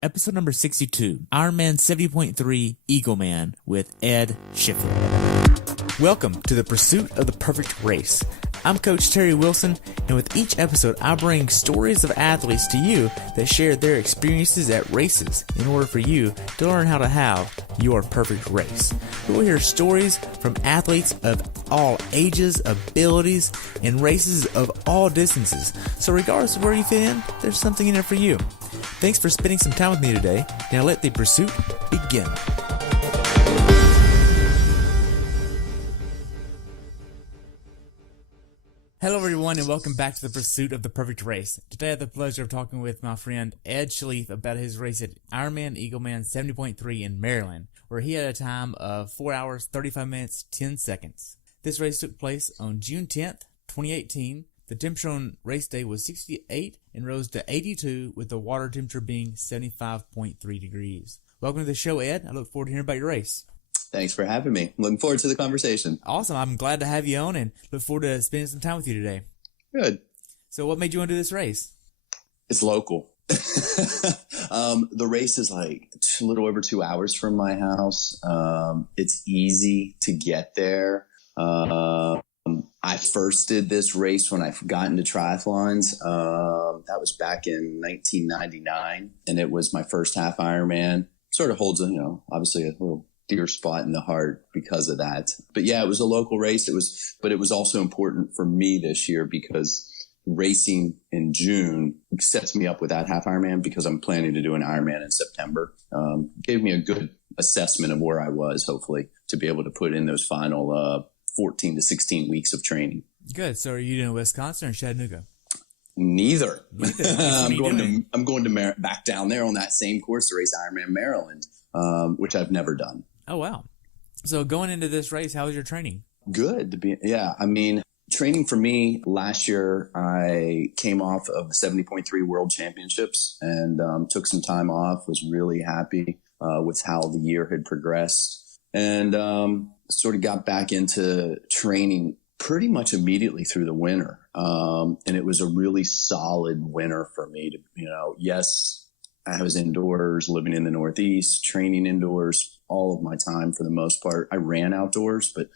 Episode number 62, IRONMAN 70.3 Eagleman with Ed Shifflett. Welcome to the pursuit of the perfect race. I'm Coach Terry Wilson, and with each episode, I bring stories of athletes to you that share their experiences at races in order for you to learn how to have your perfect race. We will hear stories from athletes of all ages, abilities, and races of all distances. So regardless of where you fit in, there's something in it for you. Thanks for spending some time with me today. Now let the pursuit begin. Hello everyone and welcome back to the pursuit of the perfect race. Today I have the pleasure of talking with my friend Ed Shifflett about his race at IRONMAN Eagleman 70.3 in Maryland, where he had a time of 4 hours, 35 minutes, 10 seconds. This race took place on June 10th, 2018. The temperature on race day was 68 and rose to 82 with the water temperature being 75.3 degrees. Welcome to the show, Ed. I look forward to hearing about your race. Thanks for having me. Looking forward to the conversation. Awesome. I'm glad to have you on and look forward to spending some time with you today. Good. So what made you want to do this race? It's local. The race is like a little over 2 hours from my house. It's easy to get there. I first did this race when I got into triathlons. That was back in 1999, and it was my first half Ironman. Sort of holds, obviously a little dear spot in the heart because of that. But yeah, it was a local race. But it was also important for me this year because racing in June sets me up with that half Ironman because I'm planning to do an Ironman in September. Gave me a good assessment of where I was, hopefully, to be able to put in those final 14 to 16 weeks of training. Good. So are you doing Wisconsin or Chattanooga? Neither. I'm going to back down there on that same course to race IRONMAN Maryland, which I've never done. Oh, wow. So going into this race, how was your training? Good. Training for me, last year, I came off of the 70.3 World Championships and took some time off, was really happy with how the year had progressed, and sort of got back into training pretty much immediately through the winter. And it was a really solid winter for me to, yes, I was indoors, living in the Northeast, training indoors all of my time for the most part. I ran outdoors, but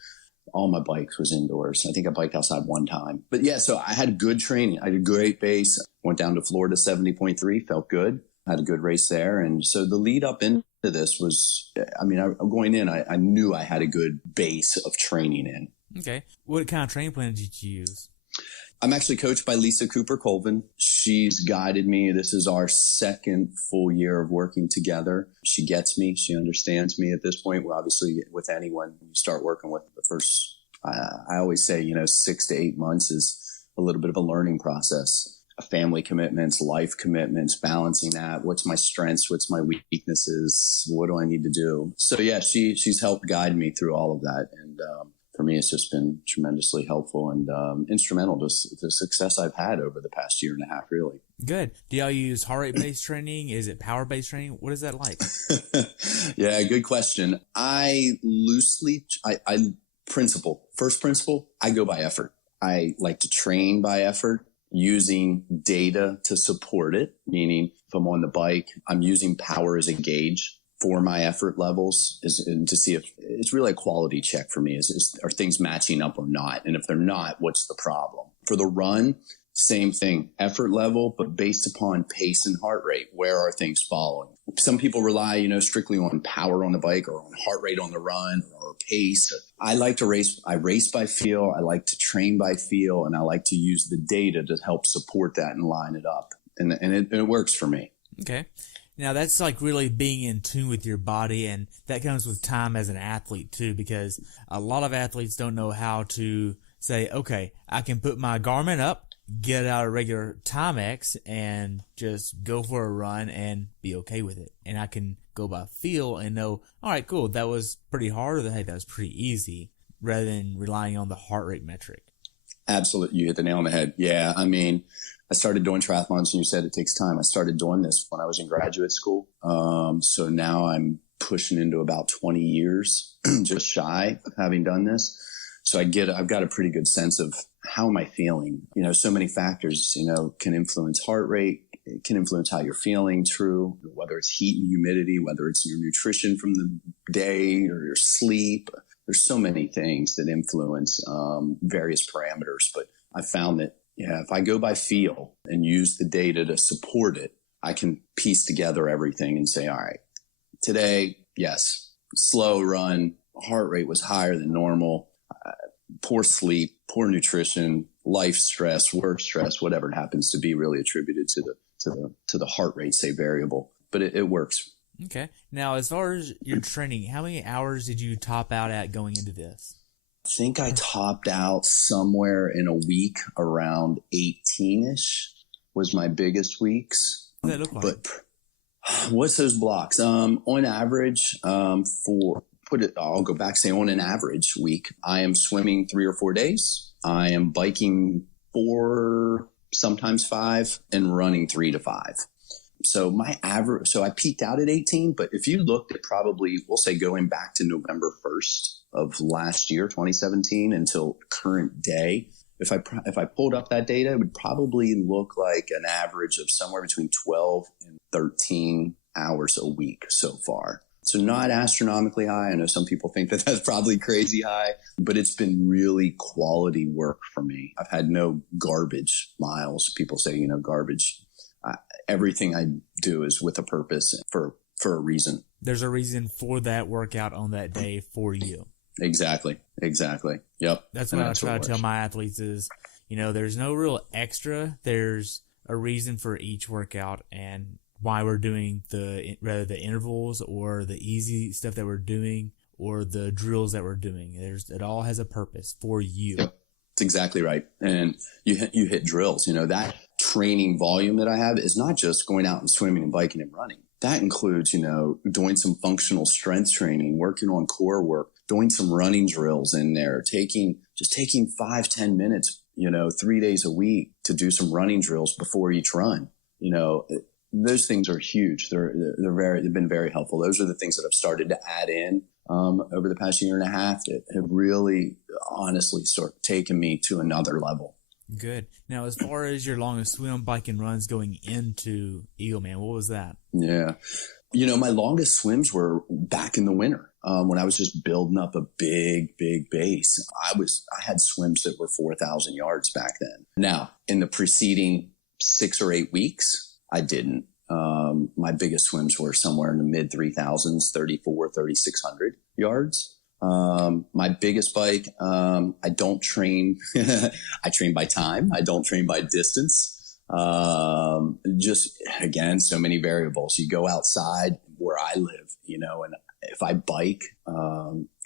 all my bikes was indoors. I think I biked outside one time. But yeah, so I had good training. I had a great base. Went down to Florida 70.3, felt good. Had a good race there. And so the lead up into this was, going in, I knew I had a good base of training in. Okay. What kind of training plan did you use? I'm actually coached by Lisa Colvin. She's guided me. This is our second full year of working together. She gets me. She understands me at this point. Well, obviously, with anyone, you start working with the first, I always say, 6 to 8 months is a little bit of a learning process. Family commitments, life commitments, balancing that. What's my strengths? What's my weaknesses? What do I need to do? So yeah, she's helped guide me through all of that. And, for me, it's just been tremendously helpful and instrumental to the success I've had over the past year and a half, really. Good. Do y'all use heart rate-based training? Is it power-based training? What is that like? Yeah, good question. First principle, I go by effort. I like to train by effort using data to support it, meaning if I'm on the bike, I'm using power as a gauge for my effort levels and to see if it's really a quality check for me. Are things matching up or not? And if they're not, what's the problem? For the run, same thing, effort level, but based upon pace and heart rate. Where are things following? Some people rely, strictly on power on the bike or on heart rate on the run or pace. I like to race. I race by feel. I like to train by feel, and I like to use the data to help support that and line it up. And it works for me. Okay. Now, that's like really being in tune with your body, and that comes with time as an athlete, too, because a lot of athletes don't know how to say, okay, I can put my Garmin up, get out a regular Timex, and just go for a run and be okay with it. And I can go by feel and know, all right, cool, that was pretty hard, or hey, that was pretty easy, rather than relying on the heart rate metric. Absolutely. You hit the nail on the head. Yeah. I started doing triathlons, and you said it takes time. I started doing this when I was in graduate school. So now I'm pushing into about 20 years, just shy of having done this. So I've got a pretty good sense of how am I feeling? So many factors, can influence heart rate, it can influence how you're feeling, true, whether it's heat and humidity, whether it's your nutrition from the day or your sleep. There's so many things that influence various parameters. But I found that, if I go by feel and use the data to support it, I can piece together everything and say, all right, today, yes, slow run, heart rate was higher than normal, poor sleep, poor nutrition, life stress, work stress, whatever it happens to be, really attributed to the heart rate, say, variable. But it works. Okay. Now, as far as your training, how many hours did you top out at going into this? I think I topped out somewhere in a week around 18-ish was my biggest weeks. What does that look like? But what's those blocks? On average, I'll go back, say on an average week, I am swimming 3 or 4 days. I am biking 4, sometimes 5, and running 3 to 5. So I peaked out at 18, but if you looked at probably, we'll say going back to November 1st of last year, 2017, until current day, if I pulled up that data, it would probably look like an average of somewhere between 12 and 13 hours a week so far. So not astronomically high. I know some people think that that's probably crazy high, but it's been really quality work for me. I've had no garbage miles. People say, garbage. Everything I do is with a purpose for a reason. There's a reason for that workout on that day for you. Exactly. Yep. That's what I try to tell my athletes is, there's no real extra. There's a reason for each workout and why we're doing rather the intervals or the easy stuff that we're doing or the drills that we're doing. It all has a purpose for you. Yep. That's exactly right. And you hit drills, that training volume that I have is not just going out and swimming and biking and running. That includes, doing some functional strength training, working on core work, doing some running drills in there, taking 5-10 minutes, 3 days a week to do some running drills before each run. Those things are huge. They've been very helpful. Those are the things that I've started to add in over the past year and a half that have really honestly sort of taken me to another level. Good. Now, as far as your longest swim, bike, and runs going into Eagleman, what was that? Yeah. My longest swims were back in the winter when I was just building up a big base. I had swims that were 4,000 yards back then. Now, in the preceding 6 or 8 weeks, I didn't. My biggest swims were somewhere in the mid 3,000s, 3,600 yards. My biggest bike, I don't train. I train by time. I don't train by distance. Just again, so many variables. You go outside where I live, and if I bike,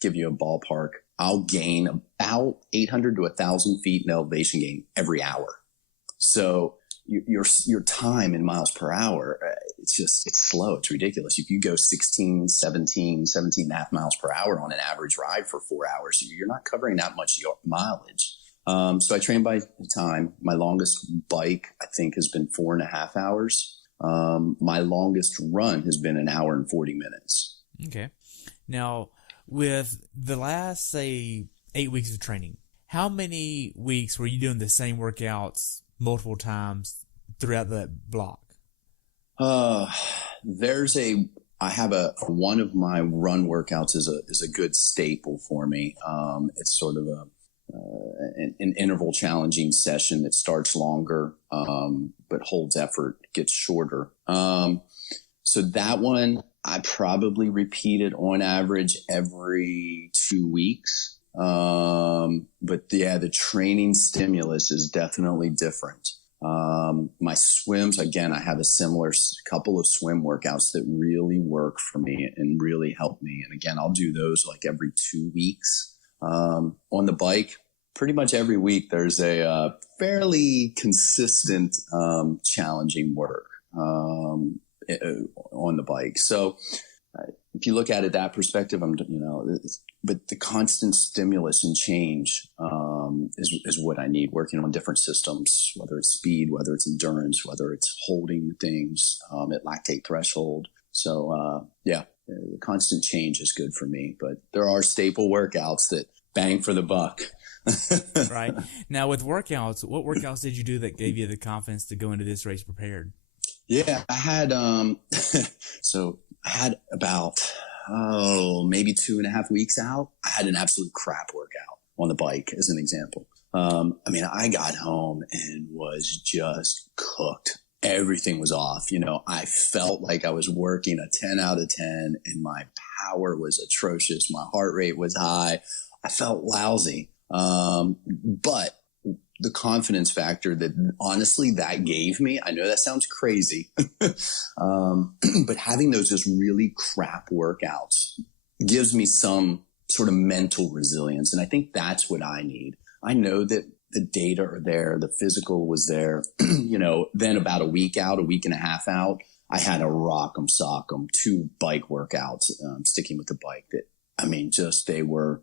give you a ballpark, I'll gain about 800 to 1,000 feet in elevation gain every hour. So your time in miles per hour, it's slow. It's ridiculous. If you go 17 and a half miles per hour on an average ride for 4 hours, you're not covering that much mileage. So I train by time. My longest bike, I think, has been 4.5 hours. My longest run has been 1 hour and 40 minutes. Okay. Now, with the last, say, 8 weeks of training, how many weeks were you doing the same workouts multiple times throughout that block? I have one of my run workouts is a good staple for me. It's sort of an interval challenging session that starts longer, but holds effort, gets shorter. So that one I probably repeated on average every 2 weeks. But yeah, the training stimulus is definitely different. My swims, again, I have a similar couple of swim workouts that really work for me and really help me. And again, I'll do those like every 2 weeks. On the bike, pretty much every week, there's a fairly consistent, challenging work, on the bike. So, if you look at it that perspective, but the constant stimulus and change is what I need. Working on different systems, whether it's speed, whether it's endurance, whether it's holding things at lactate threshold. So the constant change is good for me. But there are staple workouts that bang for the buck. Right. Now, with workouts, what workouts did you do that gave you the confidence to go into this race prepared? Yeah, I had, so I had about, maybe 2.5 weeks out. I had an absolute crap workout on the bike as an example. I mean, I got home and was just cooked. Everything was off. You know, I felt like I was working a 10 out of 10 and my power was atrocious. My heart rate was high. I felt lousy. But the confidence factor that honestly that gave me, I know that sounds crazy, but having those just really crap workouts gives me some sort of mental resilience. And I think that's what I need. I know that the data are there. The physical was there, you know, then about a week and a half out, I had a rock'em sock'em 2 bike workouts, sticking with the bike that, I mean, just, they were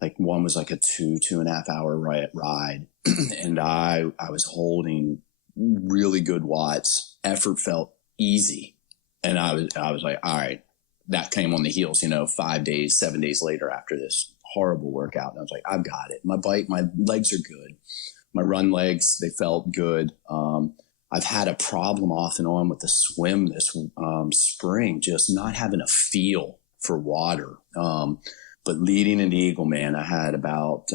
like, one was like a 2.5 hour ride. And I was holding really good watts. Effort felt easy. And I was like, all right, that came on the heels, you know, 7 days later after this horrible workout. And I was like, I've got it. My legs are good. My run legs, they felt good. I've had a problem off and on with the swim this spring, just not having a feel for water. But leading into Eagleman, I had about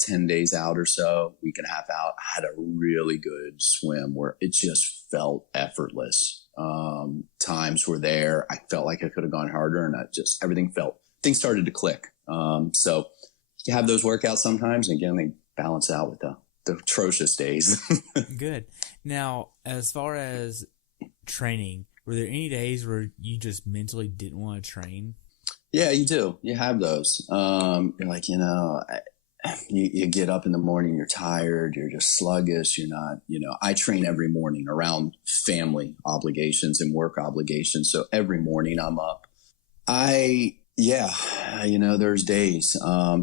10 days out or so, week and a half out. I had a really good swim where it just felt effortless. Times were there. I felt like I could have gone harder, and things started to click. So you have those workouts sometimes, and again, they balance out with the atrocious days. Good. Now, as far as training, were there any days where you just mentally didn't want to train? Yeah, you do. You have those. You're like, you know, you get up in the morning, you're tired, you're just sluggish. You're not, you know, I train every morning around family obligations and work obligations. So every morning I'm up. You know, there's days.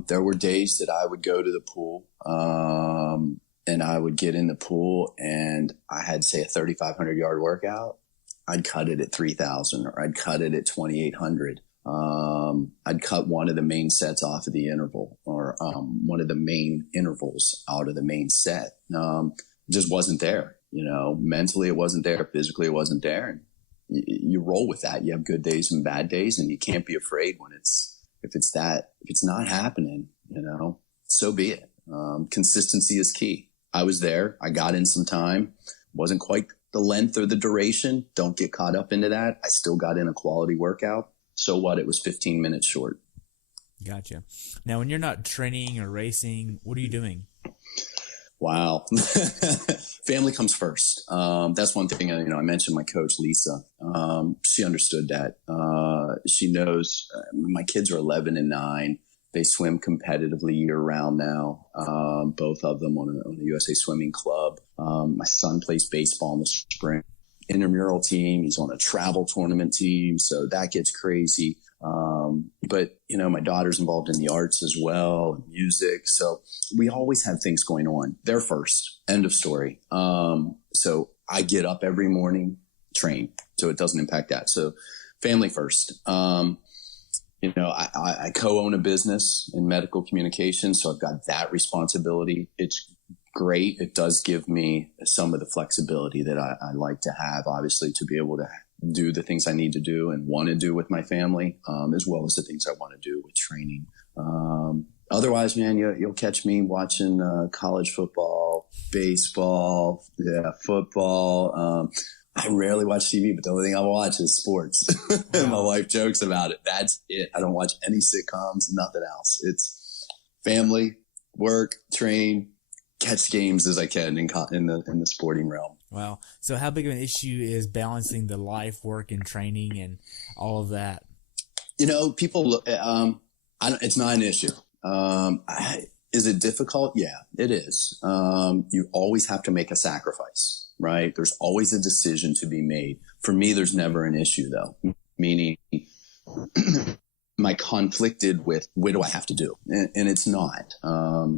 There were days that I would go to the pool, and I would get in the pool and I had, say, a 3,500 yard workout. I'd cut it at 3,000 or I'd cut it at 2,800. I'd cut one of the main sets off of the interval or, one of the main intervals out of the main set. Just wasn't there, you know, mentally it wasn't there. Physically it wasn't there. And you roll with that. You have good days and bad days, and you can't be afraid when if it's not happening, you know, so be it. Consistency is key. I was there. I got in some time. Wasn't quite the length or the duration. Don't get caught up into that. I still got in a quality workout. So what? It was 15 minutes short. Gotcha. Now, when you're not training or racing, what are you doing? Wow. Family comes first. That's one thing, you know, I mentioned my coach, Lisa. She understood that. She knows my kids are 11 and 9. They swim competitively year round now. Both of them on the USA Swimming Club. My son plays baseball in the spring. Intramural team. He's on a travel tournament team. So that gets crazy. But you know, my daughter's involved in the arts as well, and music. So we always have things going on. They're first. End of story. So I get up every morning, train. So it doesn't impact that. So family first. You know, I co-own a business in medical communication. So I've got that responsibility. It's great. It does give me some of the flexibility that I like to have, obviously, to be able to do the things I need to do and want to do with my family, as well as the things I want to do with training. Otherwise, man, you'll catch me watching college football, baseball, football. I rarely watch TV, but the only thing I watch is sports. Wow. My wife jokes about it. That's it. I don't watch any sitcoms, nothing else. It's family, work, train, catch games as I can in the sporting realm. Wow. So how big of an issue is balancing the life, work, and training and all of that? You know, people look, it's not an issue. Is it difficult? Yeah, it is. You always have to make a sacrifice, right? There's always a decision to be made. For me, there's never an issue though, meaning am I conflicted with what do I have to do? And it's not.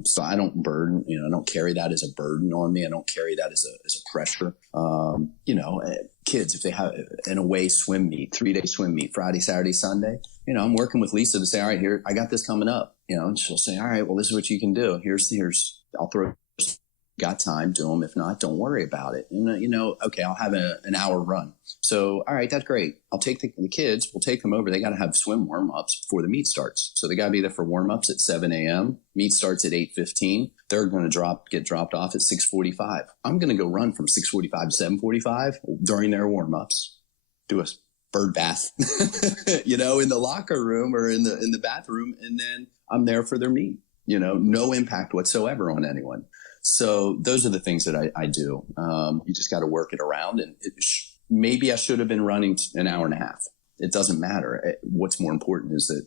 So I don't I don't carry that as a burden on me. I don't carry that as a pressure. You know, kids, if they have an away swim meet, 3-day swim meet, Friday, Saturday, Sunday, you know, I'm working with Lisa to say, all right, here, I got this coming up, you know, and she'll say, all right, well, this is what you can do. Here's, I'll throw got time, do them. If not, don't worry about it. And, okay, I'll have an hour run. So, all right, that's great. I'll take the kids. We'll take them over. They got to have swim warm-ups before the meet starts. So they got to be there for warm-ups at 7 a.m. Meet starts at 8:15. They're going to get dropped off at 6:45. I'm going to go run from 6:45 to 7:45 during their warm-ups. Do a bird bath, in the locker room or in the bathroom. And then I'm there for their meet, no impact whatsoever on anyone. So those are the things that I do. You just got to work it around, and maybe I should have been running an hour and a half. It doesn't matter. What's more important is that,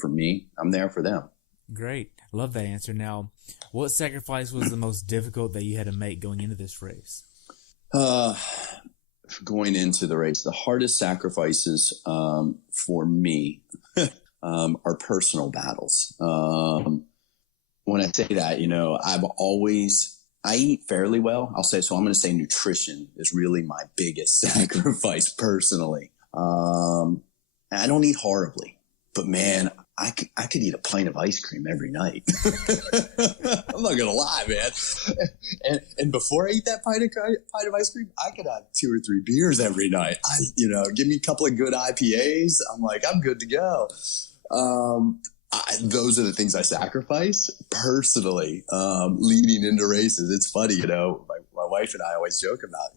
for me, I'm there for them. Great. Love that answer. Now, what sacrifice was the most difficult that you had to make going into this race? Going into the race, the hardest sacrifices for me are personal battles. When I say that, I eat fairly well. I'll say, so I'm going to say nutrition is really my biggest sacrifice personally. I don't eat horribly, but man, I could eat a pint of ice cream every night. I'm not going to lie, man. And before I eat that pint of ice cream, I could have 2 or 3 beers every night. Give me a couple of good IPAs. I'm like, I'm good to go. Those are the things I sacrifice personally, leading into races. It's funny, my wife and I always joke about,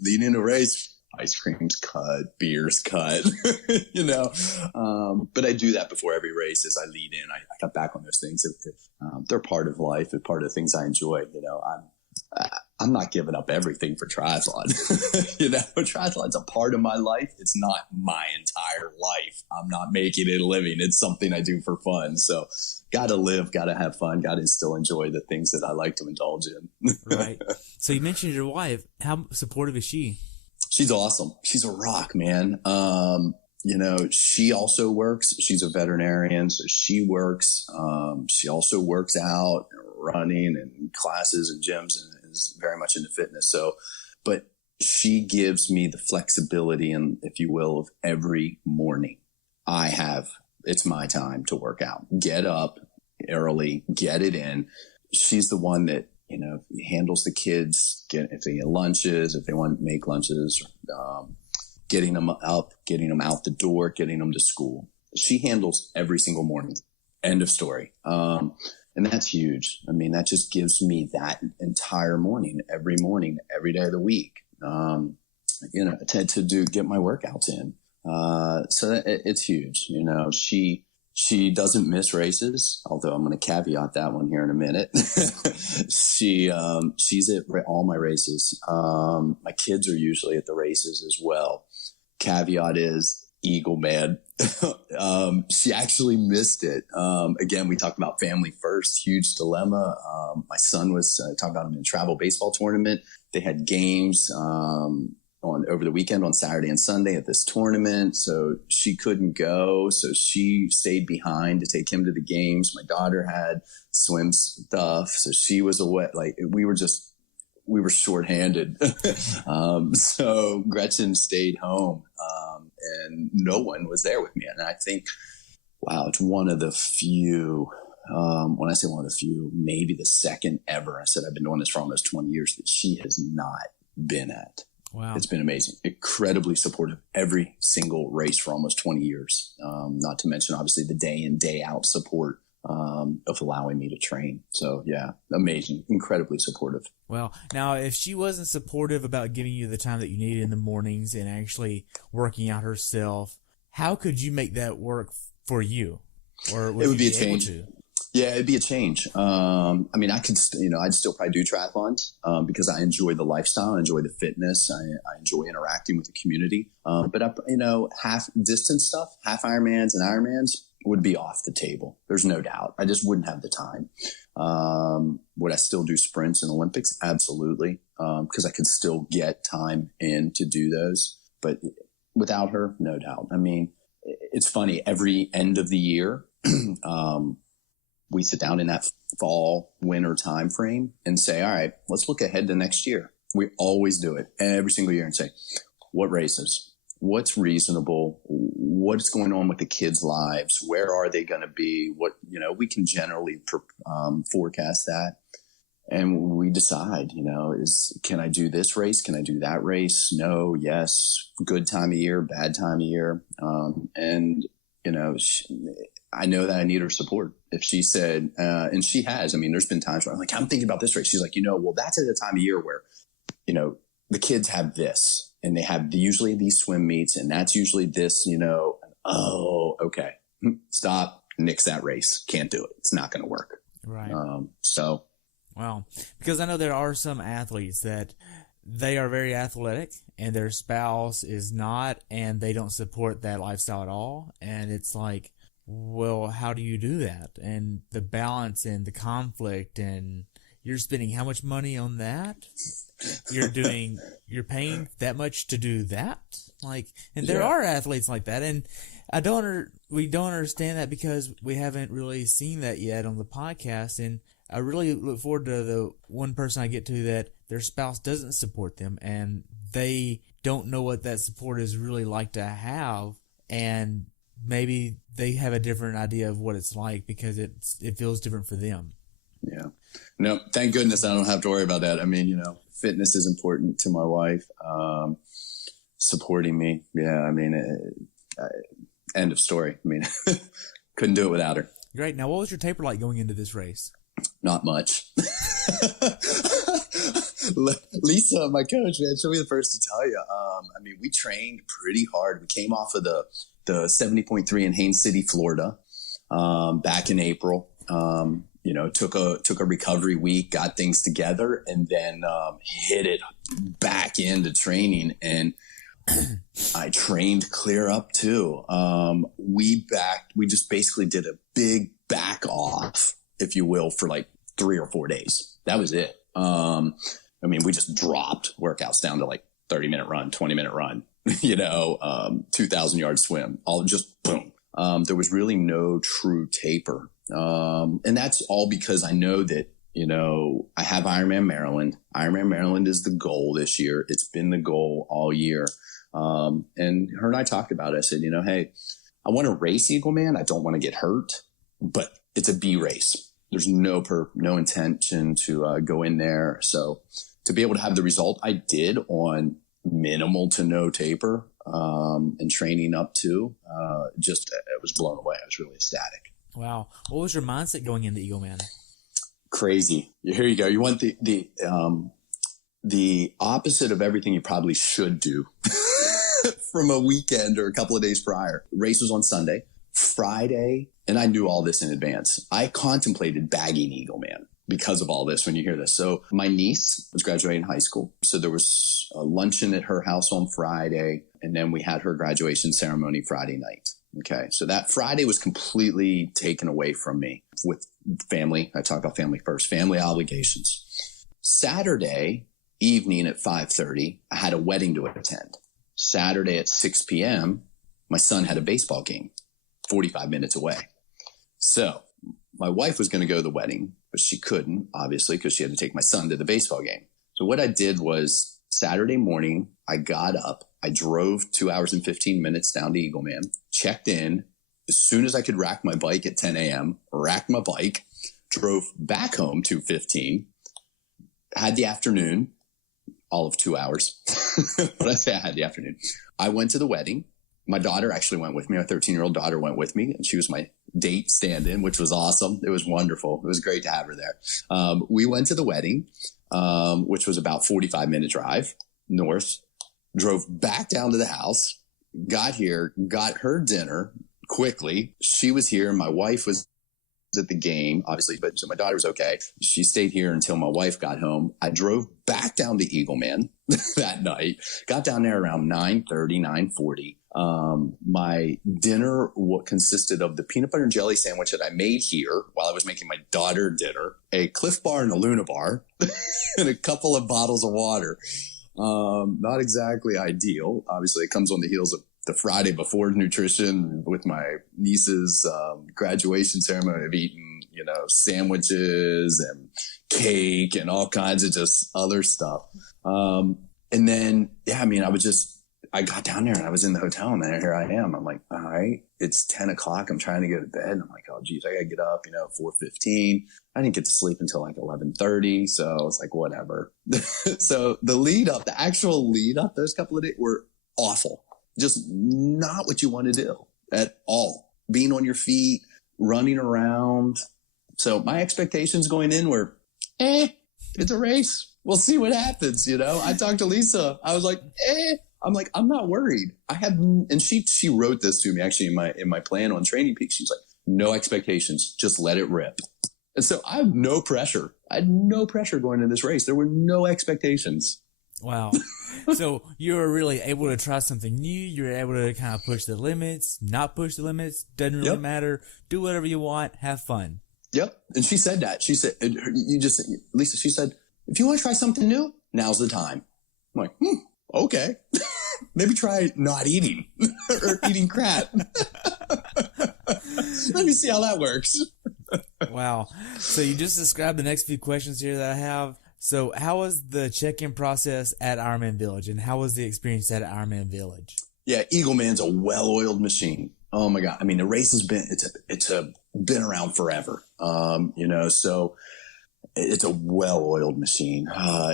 leading into a race, ice cream's cut, beer's cut, but I do that before every race as I lead in. I cut back on those things. If they're part of life and part of the things I enjoy, I'm not giving up everything for triathlon. Triathlon's a part of my life. It's not my entire life. I'm not making it a living. It's something I do for fun. So gotta live, gotta have fun, gotta still enjoy the things that I like to indulge in. Right. So you mentioned your wife. How supportive is she? She's awesome. She's a rock, man. She also works. She's a veterinarian, so she works. She also works out, running and classes and gyms, and is very much into fitness. So, but she gives me the flexibility and, if you will, of every morning it's my time to work out. Get up early, get it in. She's the one that, handles the kids, if they get lunches, if they want to make lunches, getting them up, getting them out the door, getting them to school. She handles every single morning. End of story. And that's huge. I mean, that just gives me that entire morning, every day of the week, to get my workouts in. So it's huge. She doesn't miss races, although I'm going to caveat that one here in a minute. She's at all my races. My kids are usually at the races as well. Caveat is Eagleman. She actually missed it. Again, we talked about family first, huge dilemma. My son was talking about him in a travel baseball tournament. They had games, over the weekend on Saturday and Sunday at this tournament. So she couldn't go. So she stayed behind to take him to the games. My daughter had swim stuff. So she was away. We were shorthanded. So Gretchen stayed home. And no one was there with me. And I think, wow, it's one of the few, when I say one of the few, maybe the second ever. I said, I've been doing this for almost 20 years that she has not been at. Wow. It's been amazing. Incredibly supportive every single race for almost 20 years. Not to mention, obviously, the day in, day out support of allowing me to train. So, yeah, amazing. Incredibly supportive. Well, now, if she wasn't supportive about giving you the time that you needed in the mornings and actually working out herself, how could you make that work for you? Or it would be a change. Yeah, it'd be a change. I mean, I'd still probably do triathlons because I enjoy the lifestyle, I enjoy the fitness, I enjoy interacting with the community. But half distance stuff, half Ironmans and Ironmans would be off the table. There's no doubt. I just wouldn't have the time. Would I still do sprints and Olympics? Absolutely, because I could still get time in to do those. But without her, no doubt. I mean, it's funny. Every end of the year. We sit down in that fall, winter time frame and say, all right, let's look ahead to next year. We always do it every single year and say, what races, what's reasonable, what's going on with the kids' lives, where are they going to be, we can generally forecast that. and we decide, can I do this race? Can I do that race? No, yes, good time of year, bad time of year. I know that I need her support. If she said, and she has, there's been times where I'm like, I'm thinking about this race. She's like, well, that's at a time of year where, the kids have this and they have usually these swim meets and that's usually this, oh, okay. Stop, nix that race. Can't do it. It's not going to work. Right. Wow. Because I know there are some athletes that they are very athletic and their spouse is not, and they don't support that lifestyle at all. And it's like, well, how do you do that? And the balance and the conflict, and you're spending how much money on that? You're paying that much to do that? And there are athletes like that. And we don't understand that because we haven't really seen that yet on the podcast. And I really look forward to the one person I get to that their spouse doesn't support them and they don't know what that support is really like to have. And maybe they have a different idea of what it's like because it feels different for them. Yeah. No, thank goodness I don't have to worry about that. Fitness is important to my wife. Supporting me. Yeah. End of story. Couldn't do it without her. Great. Now, what was your taper like going into this race? Not much. Lisa, my coach, man, she'll be the first to tell you. We trained pretty hard. We came off of the 70.3 in Haines City, Florida, back in April. Took a recovery week, got things together, and then hit it back into training. And I trained clear up too. We just basically did a big back off, if you will, for like 3 or 4 days. That was it. We just dropped workouts down to like 30-minute run, 20-minute run, 2,000-yard swim, all just boom. There was really no true taper. And that's all because I know that, I have IRONMAN Maryland. IRONMAN Maryland is the goal this year. It's been the goal all year. And her and I talked about it. I said, hey, I want to race Eagleman. I don't want to get hurt, but it's a B race. There's no intention to go in there. So to be able to have the result I did on minimal to no taper, and training up to, it was blown away. I was really ecstatic. Wow. What was your mindset going into Eagleman? Crazy. Here you go. You want the opposite of everything you probably should do from a weekend or a couple of days prior. Race was on Sunday. Friday, and I knew all this in advance. I contemplated bagging Eagleman because of all this when you hear this. So my niece was graduating high school. So there was a luncheon at her house on Friday, and then we had her graduation ceremony Friday night. Okay. So that Friday was completely taken away from me with family. I talk about family first, family obligations. Saturday evening at 5:30, I had a wedding to attend. Saturday at 6 p.m., my son had a baseball game 45 minutes away. So my wife was going to go to the wedding, but she couldn't, obviously, because she had to take my son to the baseball game. So what I did was Saturday morning, I got up. I drove 2 hours and 15 minutes down to Eagleman, checked in. As soon as I could rack my bike at 10 a.m., racked my bike, drove back home 2:15, had the afternoon, all of 2 hours. But I say I had the afternoon. I went to the wedding. My daughter actually went with me. My 13-year-old daughter went with me, and she was my date stand-in, which was awesome. It was wonderful. It was great to have her there. We went to the wedding, which was about 45-minute drive north, drove back down to the house, got here, got her dinner quickly. She was here. My wife was at the game, obviously, but so my daughter was okay. She stayed here until my wife got home. I drove back down to Eagleman that night, got down there around 9:30, 9:40. My dinner consisted of the peanut butter and jelly sandwich that I made here while I was making my daughter dinner, a Cliff Bar and a Luna Bar, and a couple of bottles of water. Not exactly ideal. Obviously, it comes on the heels of the Friday before nutrition with my niece's graduation ceremony of eating, sandwiches and cake and all kinds of just other stuff. And then, I was just I got down there and I was in the hotel, and then here I am. I'm like, all right, it's 10 o'clock. I'm trying to go to bed. And I'm like, oh geez, I gotta get up, 4:15. I didn't get to sleep until like 11:30. So I was like, whatever. So the actual lead up, those couple of days were awful. Just not what you want to do at all. Being on your feet, running around. So my expectations going in were, it's a race. We'll see what happens. I talked to Lisa. I was like, I'm like, I'm not worried. And she wrote this to me actually in my plan on Training Peaks. She's like, no expectations, just let it rip. And so I have no pressure. I had no pressure going into this race. There were no expectations. Wow. So you were really able to try something new. You were able to kind of push the limits, not push the limits. Doesn't really matter. Do whatever you want. Have fun. Yep. And she said that. She said, Lisa, she said, if you want to try something new, now's the time. I'm like, okay. Maybe try not eating or eating crap. Let me see how that works. Wow. So you just described the next few questions here that I have. So how was the check-in process at Ironman Village, and how was the experience at Ironman Village? Yeah, Eagleman's a well-oiled machine. Oh my God. I mean, the race has been around forever. So it's a well-oiled machine.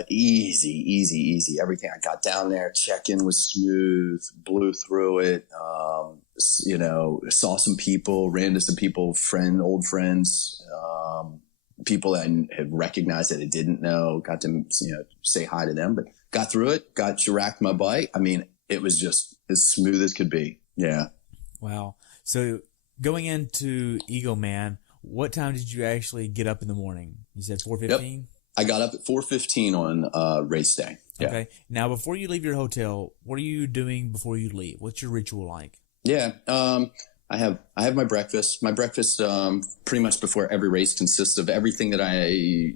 Easy. Everything. I got down there, check-in was smooth, blew through it. Saw some people, ran to some people, old friends, people that I had recognized that I didn't know, got to, say hi to them, but got through it, got racked my bike. I mean, it was just as smooth as could be. Yeah. Wow. So going into Eagleman, what time did you actually get up in the morning? You said 4:15? Yep. I got up at 4:15 on race day. Yeah. Okay. Now, before you leave your hotel, what are you doing before you leave? What's your ritual like? Yeah. I have my breakfast. My breakfast, pretty much before every race consists of everything that I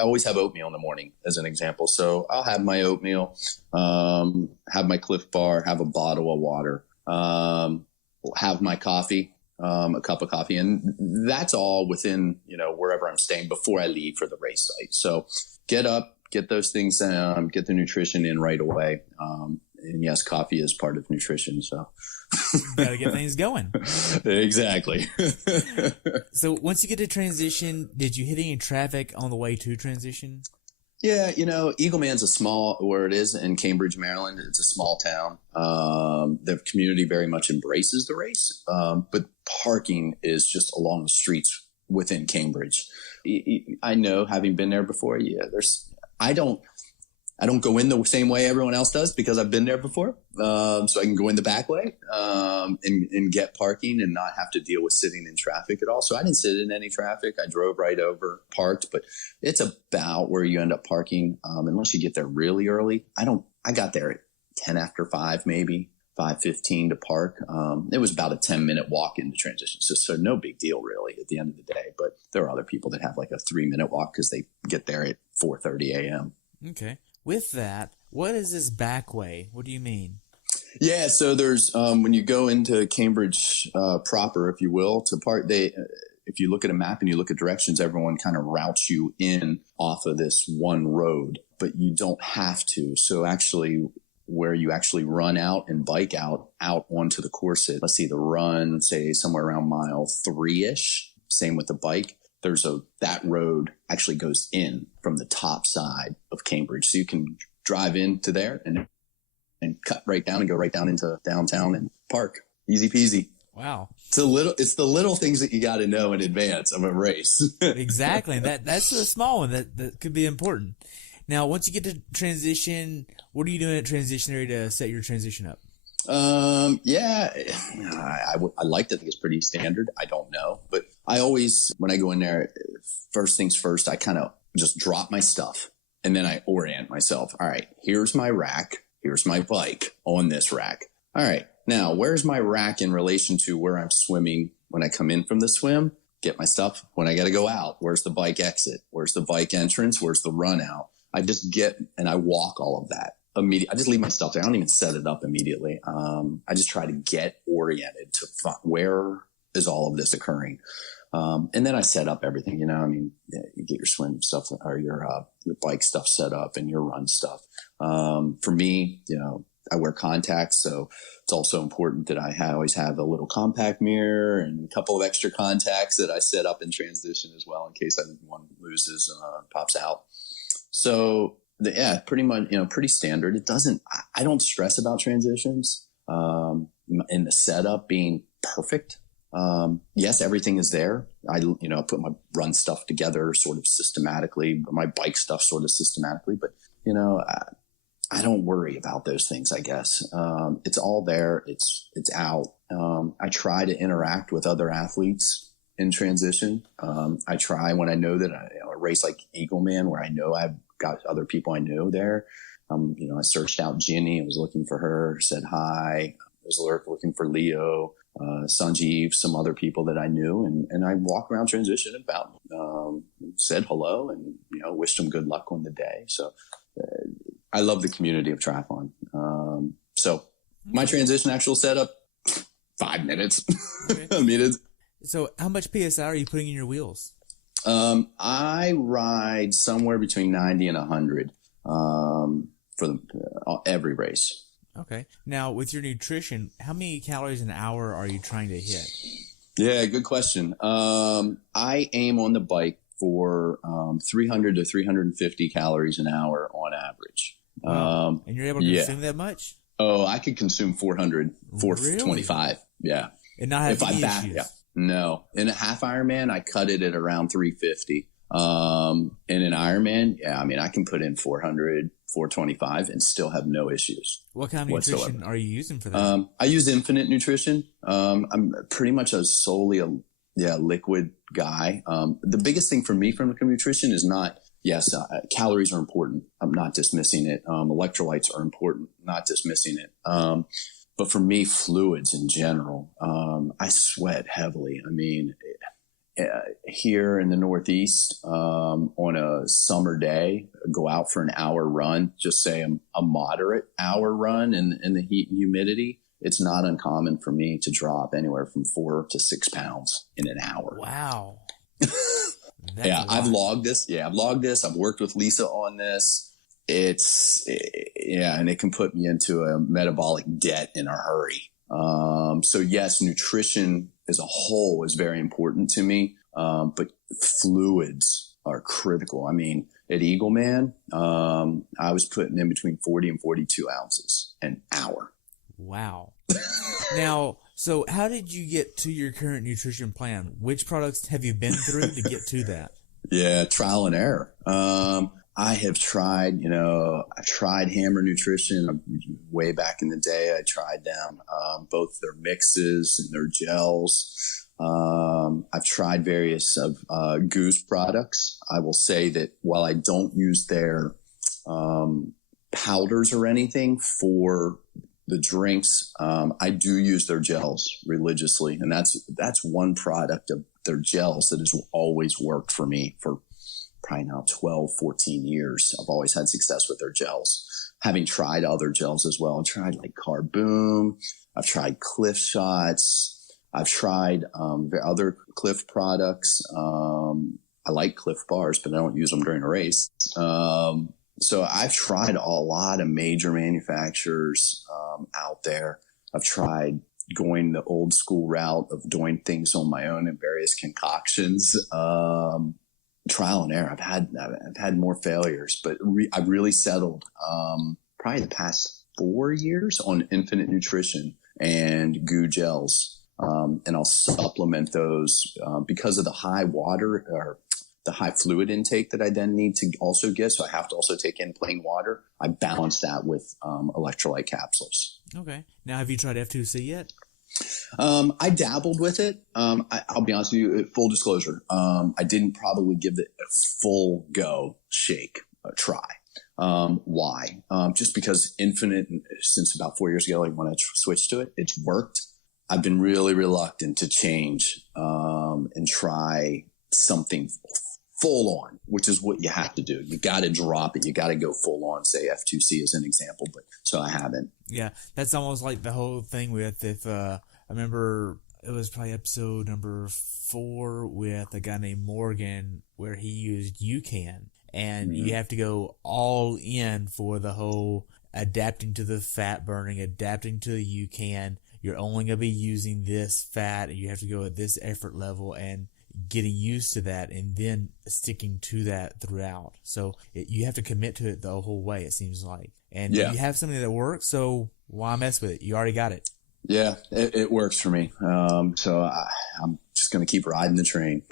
always have oatmeal in the morning as an example. So I'll have my oatmeal, have my Cliff Bar, have a bottle of water, have my coffee, a cup of coffee. And that's all within, wherever I'm staying before I leave for the race site. So get up, get those things, get the nutrition in right away. And yes, coffee is part of nutrition. So gotta get things going. Exactly. So once you get to transition, did you hit any traffic on the way to transition? Yeah. Eagleman's where it is in Cambridge, Maryland. It's a small town. The community very much embraces the race. But parking is just along the streets within Cambridge. I know, having been there before. Yeah, I don't go in the same way everyone else does because I've been there before. So I can go in the back way, and get parking and not have to deal with sitting in traffic at all. So I didn't sit in any traffic. I drove right over, parked, but it's about where you end up parking. Unless you get there really early. I got there at 10 after 5, maybe 5:15 to park. It was about a 10-minute walk into transition. So no big deal really at the end of the day, but there are other people that have like a 3-minute walk because they get there at 4:30 a.m. Okay. With that, what is this back way? What do you mean? Yeah, so there's when you go into Cambridge proper, if you will, to park, if you look at a map and you look at directions, everyone kind of routes you in off of this one road, but you don't have to. So actually, where you actually run out and bike out onto the course, let's see, the run, say somewhere around mile 3-ish. Same with the bike. That road actually goes in from the top side of Cambridge. So you can drive into there and cut right down and go right down into downtown and park. Easy peasy. Wow. It's the little things that you got to know in advance of a race. Exactly. That's a small one that could be important. Now, once you get to transition, what are you doing at transition area to set your transition up? Yeah, I like to think it's pretty standard. I don't know, but I always, when I go in there, first things first, I kind of just drop my stuff and then I orient myself. All right, here's my rack. Here's my bike on this rack. All right, now where's my rack in relation to where I'm swimming when I come in from the swim? Get my stuff when I got to go out. Where's the bike exit? Where's the bike entrance? Where's the run out? I just get and I walk all of that. I just leave my stuff there. I don't even set it up immediately. I just try to get oriented to where is all of this occurring. And then I set up everything, you get your swim stuff or your bike stuff set up and your run stuff. For me, I wear contacts, so it's also important that I always have a little compact mirror and a couple of extra contacts that I set up in transition as well in case one loses, pops out. So pretty much, pretty standard. I don't stress about transitions, in the setup being perfect. Yes, everything is there. I put my run stuff together sort of systematically, my bike stuff sort of systematically, but I don't worry about those things, I guess. It's all there. It's out. I try to interact with other athletes in transition. I try when I know that a race like Eagleman, where I know I've got other people I know there. I searched out Ginny. I was looking for her, said hi. I was looking for Leo, Sanjeev, some other people that I knew. And I walk around transition about, said hello and, wished them good luck on the day. So I love the community of triathlon. So my transition actual setup, 5 minutes. Okay. I mean, So how much PSI are you putting in your wheels? I ride somewhere between 90 and 100 for every race. Okay. Now, with your nutrition, how many calories an hour are you trying to hit? Yeah, good question. I aim on the bike for 300 to 350 calories an hour on average. Wow. And you're able to consume that much? Oh, I could consume 400, 425. Really? Yeah. And not have any issues? Yeah. No. In a half Ironman, I cut it at around 350. In an Ironman, I can put in 400, 425 and still have no issues. What kind of nutrition are you using for that? I use Infinite Nutrition. I'm pretty much solely a liquid guy. The biggest thing for me from nutrition is not, calories are important. I'm not dismissing it. Electrolytes are important, not dismissing it. But for me, fluids in general, I sweat heavily. I mean, here in the Northeast, on a summer day, go out for an hour run, just say a moderate hour run in the heat and humidity. It's not uncommon for me to drop anywhere from 4 to 6 pounds in an hour. Wow. I've logged this. I've worked with Lisa on this. And it can put me into a metabolic debt in a hurry. So yes, nutrition as a whole is very important to me. But fluids are critical. I mean, at Eagleman, I was putting in between 40 and 42 ounces an hour. Wow. Now, so how did you get to your current nutrition plan? Which products have you been through to get to that? Yeah, trial and error. I have tried, I've tried Hammer Nutrition way back in the day. I tried them, both their mixes and their gels. I've tried various of Goose products. I will say that while I don't use their powders or anything for the drinks, I do use their gels religiously. And that's one product of their gels that has always worked for me for probably now 12, 14 years. I've always had success with their gels. Having tried other gels as well. I've tried like Carboom. I've tried Cliff Shots. I've tried other Cliff products. I like Cliff bars, but I don't use them during a race. So I've tried a lot of major manufacturers out there. I've tried going the old school route of doing things on my own in various concoctions. Trial and error. I've had more failures, but I've really settled probably the past 4 years on Infinite Nutrition and Goo gels. And I'll supplement those because of the high water or the high fluid intake that I then need to also get. So I have to also take in plain water. I balance that with electrolyte capsules. Okay. Now, have you tried F2C yet? I dabbled with it. I'll be honest with you, full disclosure. I didn't probably give it a full go try. Why? Just because Infinite, since about 4 years ago, like when I switched to it, it's worked. I've been really reluctant to change, and try something full on, which is what you have to do. You got to drop it. You got to go full on, say F2C as an example, but so I haven't. Yeah. That's almost like the whole thing with, I remember it was probably episode number 4 with a guy named Morgan where he used UCAN and you have to go all in for the whole adapting to the fat burning, adapting to the UCAN. You're only going to be using this fat, and you have to go at this effort level, and getting used to that and then sticking to that throughout. So you have to commit to it the whole way, it seems like. And you have something that works, so why mess with it? You already got it. Yeah, it works for me. So I'm just going to keep riding the train.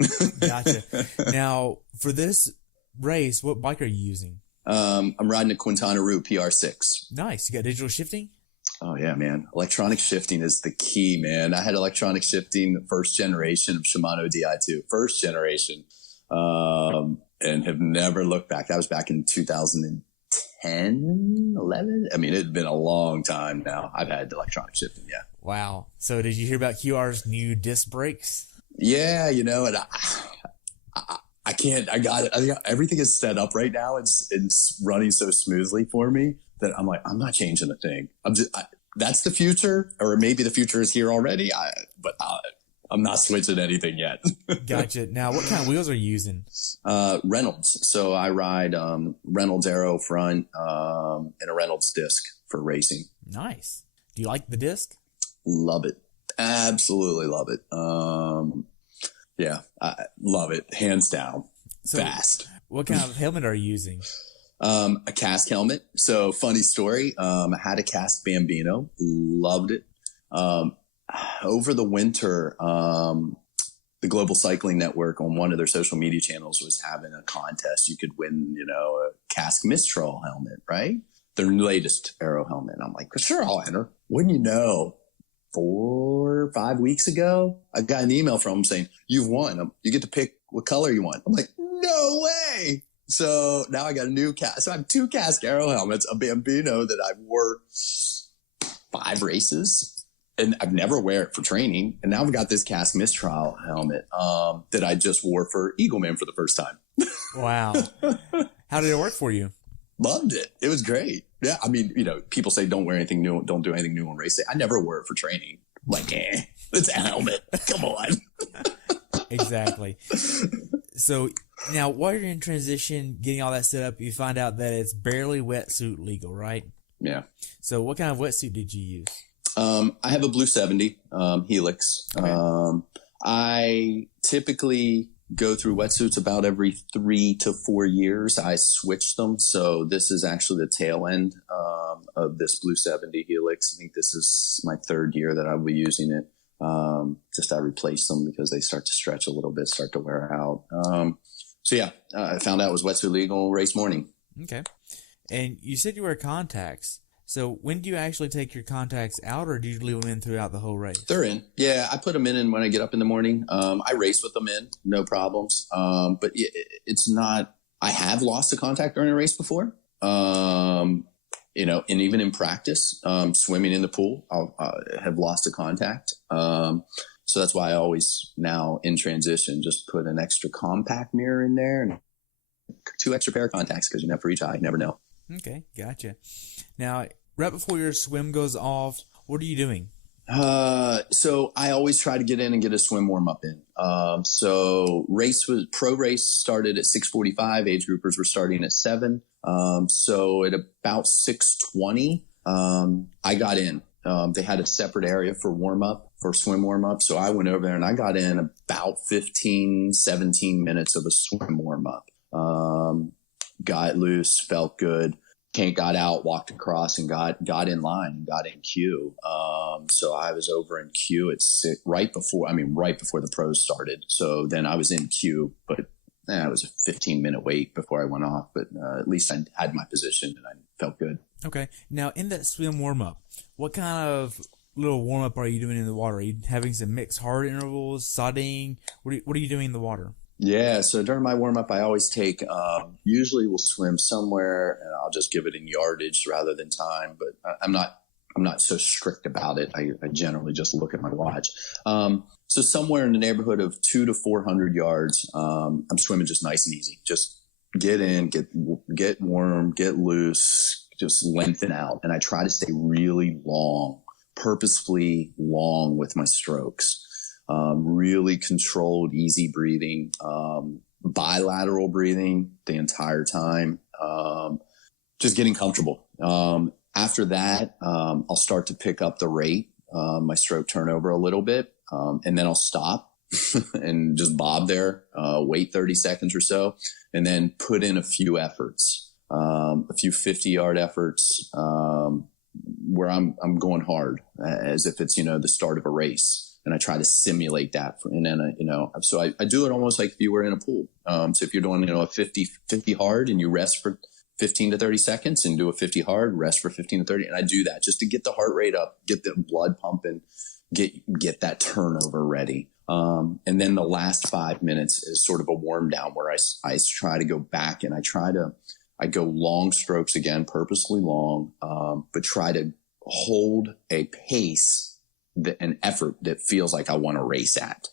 Gotcha. Now, for this race, what bike are you using? I'm riding a Quintana Route PR6. Nice. You got digital shifting? Oh, yeah, man. Electronic shifting is the key, man. I had electronic shifting, the first generation of Shimano Di2, first generation, and have never looked back. That was back in 2010, 11. I mean, it had been a long time now. I've had electronic shifting, yeah. Wow. So did you hear about QR's new disc brakes? Yeah, and I can't, I got everything is set up right now. It's running so smoothly for me that I'm like, I'm not changing a thing. That's the future, or maybe the future is here already. But I'm not switching anything yet. Gotcha. Now, what kind of wheels are you using? Reynolds. So I ride, Reynolds Aero front, and a Reynolds disc for racing. Nice. Do you like the disc? Love it. Absolutely love it. Yeah, I love it. Hands down. So fast. What kind of helmet are you using? A Kask helmet. So funny story. I had a Kask Bambino. Loved it. Over the winter, the Global Cycling Network on one of their social media channels was having a contest. You could win, a Kask Mistral helmet, right? Their latest Aero helmet. And I'm like, sure, I'll enter. Wouldn't you know? 4 or 5 weeks ago, I got an email from them saying, you've won. You get to pick what color you want. I'm like, no way. So now I got a new Kask. So I have 2 Kask Aero helmets, a Bambino that I've wore 5 races, and I've never wear it for training. And now I've got this Kask Mistral helmet that I just wore for Eagleman for the first time. Wow. How did it work for you? Loved it. It was great. Yeah. I mean, people say don't wear anything new. Don't do anything new on race day. I never wore it for training. Like, it's a helmet. Come on. Exactly. So now while you're in transition, getting all that set up, you find out that it's barely wetsuit legal, right? Yeah. So what kind of wetsuit did you use? I have a Blue 70 Helix. Okay. I typically go through wetsuits about every 3 to 4 years. I switch them. So this is actually the tail end of this Blue 70 Helix. I think this is my 3rd year that I'll be using it. I replace them because they start to stretch a little bit, start to wear out. I found out it was wetsuit legal race morning. Okay. And you said you wear contacts. So when do you actually take your contacts out, or do you leave them in throughout the whole race? They're in. Yeah, I put them in when I get up in the morning. I race with them in, no problems. But it's not – I have lost a contact during a race before, and even in practice, swimming in the pool, I have lost a contact. So that's why I always now in transition just put an extra compact mirror in there and 2 extra pair of contacts because you never reach eye, you never know. Okay, gotcha. Now, right before your swim goes off, what are you doing? So I always try to get in and get a swim warm up in. So pro race started at 6:45. Age groupers were starting at 7. So at about 6:20, I got in. They had a separate area for swim warm up. So I went over there and I got in about 15, 17 minutes of a swim warm up. Got loose, felt good. Got out, walked across, and got in line and got in queue. So I was over in queue at right before the pros started. So then I was in queue, but it was a 15-minute wait before I went off. But at least I had my position and I felt good. Okay. Now in that swim warm up, what kind of little warm up are you doing in the water? Are you having some mixed hard intervals, sodding? What are you doing in the water? Yeah, so during my warm-up, I always take, usually we'll swim somewhere, and I'll just give it in yardage rather than time, but I'm not so strict about it. I generally just look at my watch. So somewhere in the neighborhood of 200 to 400 yards, I'm swimming just nice and easy. Just get in, get warm, get loose, just lengthen out. And I try to stay really long, purposefully long with my strokes. Really controlled, easy breathing, bilateral breathing the entire time, just getting comfortable. After that, I'll start to pick up the rate, my stroke turnover a little bit. And then I'll stop and just bob there, wait 30 seconds or so, and then put in a few efforts, a few 50-yard efforts, where I'm going hard as if it's, the start of a race. And I try to simulate that. And then, so I do it almost like if you were in a pool. So if you're doing, a 50 hard and you rest for 15 to 30 seconds and do a 50 hard, rest for 15 to 30. And I do that just to get the heart rate up, get the blood pumping, get that turnover ready. And then the last 5 minutes is sort of a warm down where I try to go back and I go long strokes again, purposely long, but try to hold a pace, an effort that feels like I want to race at.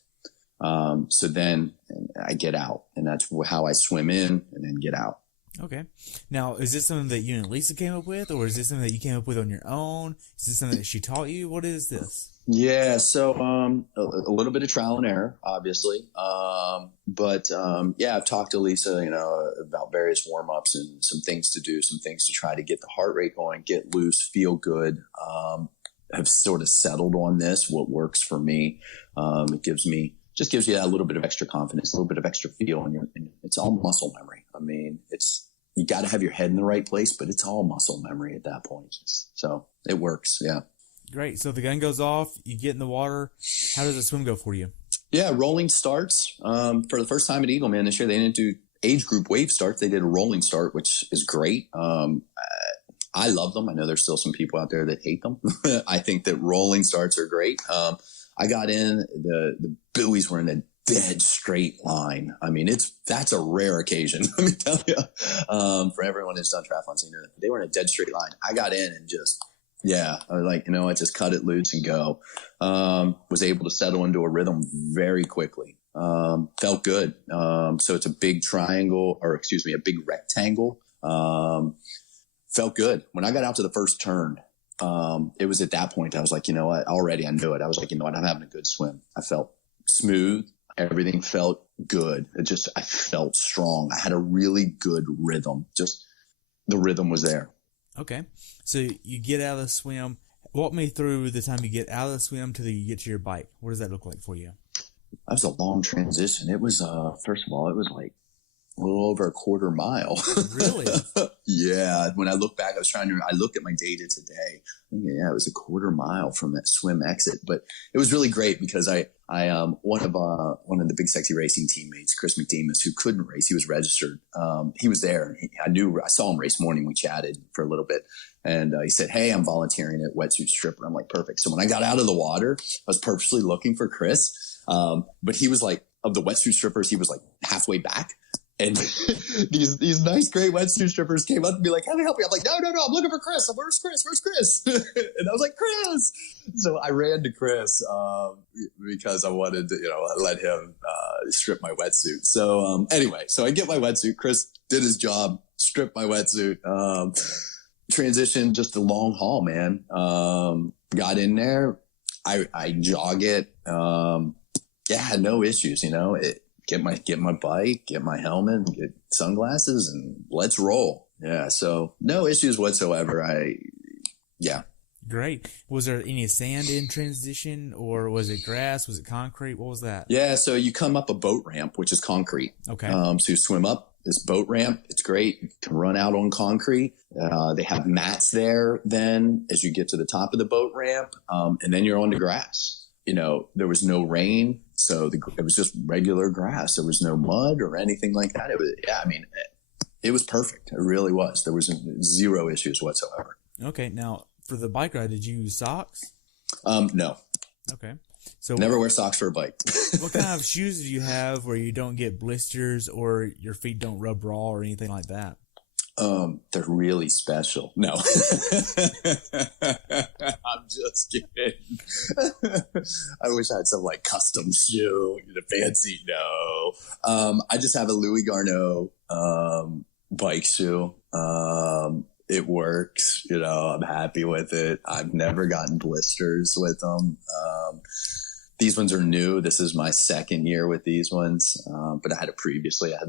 So then I get out, and that's how I swim in and then get out. Okay. Now, is this something that you and Lisa came up with, or is this something that you came up with on your own? Is this something that she taught you? What is this? Yeah. So, a little bit of trial and error, obviously. But I've talked to Lisa, about various warm-ups and some things to do, some things to try to get the heart rate going, get loose, feel good. Have sort of settled on this, what works for me. It gives you that little bit of extra confidence, a little bit of extra feel, and it's all muscle memory. I mean, you got to have your head in the right place, but it's all muscle memory at that point. So it works. Yeah. Great. So the gun goes off, you get in the water. How does the swim go for you? Yeah. Rolling starts. For the first time at Eagleman this year, they didn't do age group wave starts. They did a rolling start, which is great. I love them. I know there's still some people out there that hate them. I think that rolling starts are great. I got in, the buoys were in a dead straight line. I mean, that's a rare occasion. Let me tell you, for everyone who's done triathlons, they were in a dead straight line. I got in and I was like, I just cut it loose and go. Was able to settle into a rhythm very quickly. Felt good. So it's a big a big rectangle. Felt good. When I got out to the first turn, it was at that point I was like, you know what? Already I knew it. I was like, you know what? I'm having a good swim. I felt smooth. Everything felt good. I felt strong. I had a really good rhythm. Just the rhythm was there. Okay. So you get out of the swim. Walk me through the time you get out of the swim till you get to your bike. What does that look like for you? That was a long transition. It was, first of all, it was like a little over a quarter mile. Really? Yeah. When I look back, I looked at my data today. It was a quarter mile from that swim exit, but it was really great because one of the Big Sexy Racing teammates, Chris McDemus, who couldn't race, he was registered. He was there. I saw him race morning. We chatted for a little bit and he said, "Hey, I'm volunteering at Wetsuit Stripper." I'm like, perfect. So when I got out of the water, I was purposely looking for Chris. But he was like, of the Wetsuit Strippers, he was like halfway back. And these nice, great wetsuit strippers came up and be like, "How can I help you?" I'm like, no, I'm looking for Chris. Where's Chris? And I was like, Chris. So I ran to Chris because I wanted to, let him strip my wetsuit. So anyway, so I get my wetsuit. Chris did his job, stripped my wetsuit. Transition, just a long haul, man. Got in there. I jog it. No issues, Get my bike, get my helmet, get sunglasses, and let's roll. Yeah. So no issues whatsoever. Great. Was there any sand in transition, or was it grass? Was it concrete? What was that? Yeah. So you come up a boat ramp, which is concrete. Okay. So you swim up this boat ramp. It's great. You can run out on concrete. They have mats there then as you get to the top of the boat ramp. And then you're on the grass. There was no rain. So it was just regular grass. There was no mud or anything like that. It was perfect. It really was. There was zero issues whatsoever. Okay. Now, for the bike ride, did you use socks? No. Okay. So never wear socks for a bike. What kind of shoes do you have where you don't get blisters or your feet don't rub raw or anything like that? They're really special. No, I'm just kidding. I wish I had some like custom shoe, fancy. No, I just have a Louis Garneau, bike shoe. It works. I'm happy with it. I've never gotten blisters with them. These ones are new. This is my second year with these ones. But I had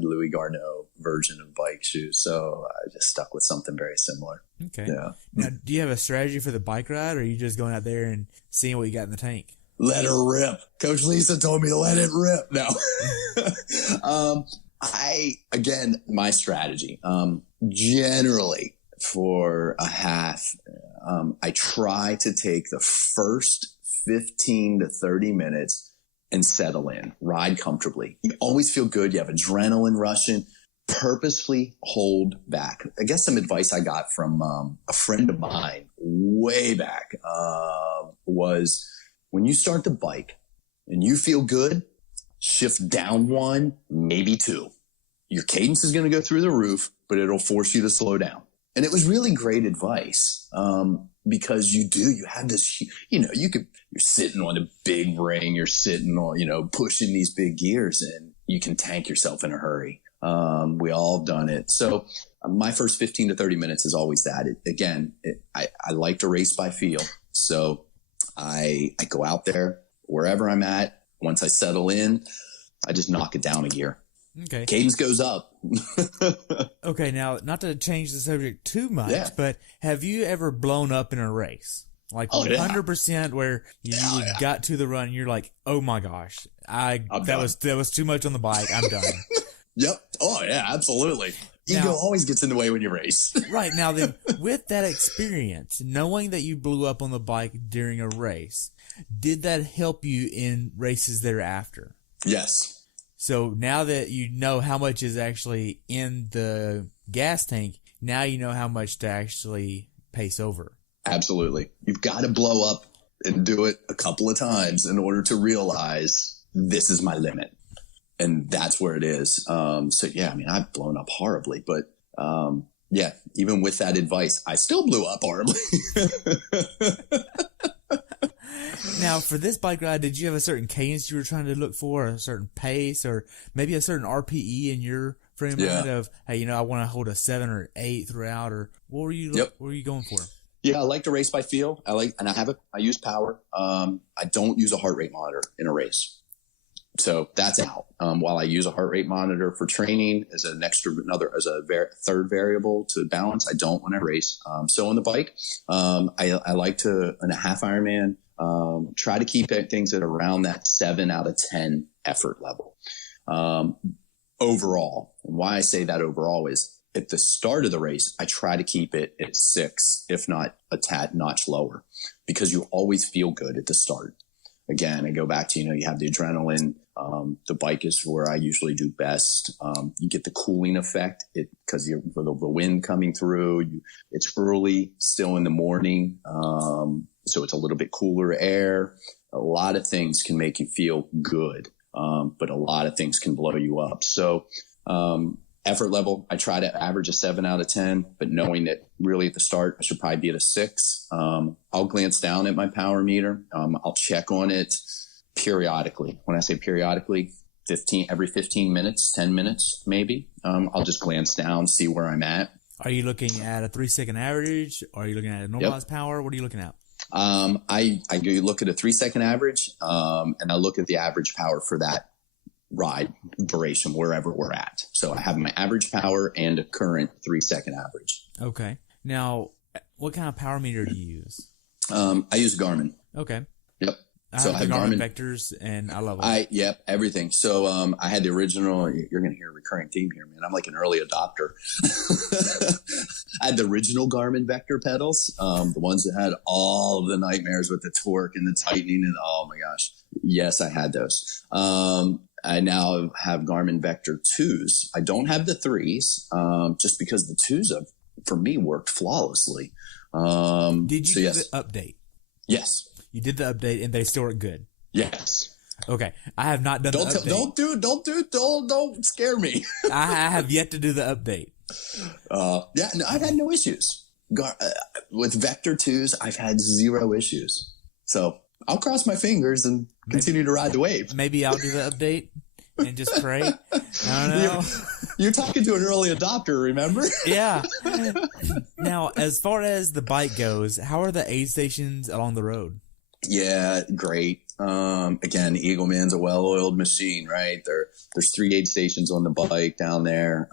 Louis Garneau version of bike shoes. So I just stuck with something very similar. Okay. Yeah. Now, do you have a strategy for the bike ride, or are you just going out there and seeing what you got in the tank? Let her rip. Coach Lisa told me to let it rip. No. My strategy, generally for a half, I try to take the first 15 to 30 minutes and settle in, ride comfortably. You always feel good. You have adrenaline rushing. Purposefully hold back. I guess some advice I got from a friend of mine way back was when you start the bike and you feel good, shift down 1, maybe 2. Your cadence is going to go through the roof, but it'll force you to slow down. And it was really great advice because you have this, you're sitting on a big ring, you're sitting on, pushing these big gears, and you can tank yourself in a hurry. We all have done it. So my first 15 to 30 minutes is always that. I like to race by feel. So I go out there wherever I'm at. Once I settle in, I just knock it down a gear. Okay. Cadence goes up. Okay. Now, not to change the subject too much, but have you ever blown up in a race? Like 100% where you got to the run and you're like, oh my gosh, that was too much on the bike. I'm done. Yep. Oh yeah, absolutely. Ego always gets in the way when you race. Right. Now then, with that experience, knowing that you blew up on the bike during a race, did that help you in races thereafter? Yes. So now that you know how much is actually in the gas tank, now you know how much to actually pace over. Absolutely. You've got to blow up and do it a couple of times in order to realize this is my limit. And that's where it is. I've blown up horribly, but even with that advice, I still blew up horribly. Now, for this bike ride, did you have a certain cadence you were trying to look for, a certain pace, or maybe a certain RPE in your frame of mind of, hey, I want to hold a 7 or 8 throughout, or what were you going for? Yeah, I like to race by feel. I use power. I don't use a heart rate monitor in a race. So that's out. While I use a heart rate monitor for training as a third variable to balance, I don't when I race. So on the bike, I like to, in a half Ironman, try to keep things at around that 7 out of 10 effort level. Overall, and why I say that overall is at the start of the race, I try to keep it at 6, if not a tad notch lower, because you always feel good at the start. Again, I go back to, you have the adrenaline. The bike is where I usually do best. You get the cooling effect because the wind coming through. It's early, still in the morning. So it's a little bit cooler air. A lot of things can make you feel good. But a lot of things can blow you up. So, effort level, I try to average a 7 out of 10, but knowing that really at the start, I should probably be at a 6. I'll glance down at my power meter. I'll check on it periodically. When I say periodically, every 15 minutes, 10 minutes, maybe. I'll just glance down, see where I'm at. Are you looking at a 3-second average? Are you looking at a normalized power? What are you looking at? I look at a 3-second average, and I look at the average power for that ride duration wherever we're at. So I have my average power and a current 3-second average. Okay. Now, what kind of power meter do you use? I use Garmin. Okay. Yep. I have Garmin Vectors, and I love them. Yep, everything. So I had the original. You're going to hear a recurring theme here, man. I'm like an early adopter. I had the original Garmin Vector pedals, the ones that had all of the nightmares with the torque and the tightening, and oh my gosh, yes, I had those. I now have Garmin Vector 2s. I don't have the 3s, just because the 2s have, for me, worked flawlessly. Did you do the update? Yes. You did the update, and they still work good. Yes. Okay. I have not done the update. Don't scare me. I have yet to do the update. I've had no issues. With Vector 2s, I've had 0 issues. So I'll cross my fingers and continue to ride the wave. Maybe I'll do the update and just pray. I don't know. You're talking to an early adopter, remember? Yeah. Now, as far as the bike goes, how are the aid stations along the road? Yeah, great. Again, Eagleman's a well-oiled machine, right? There's 3 aid stations on the bike down there.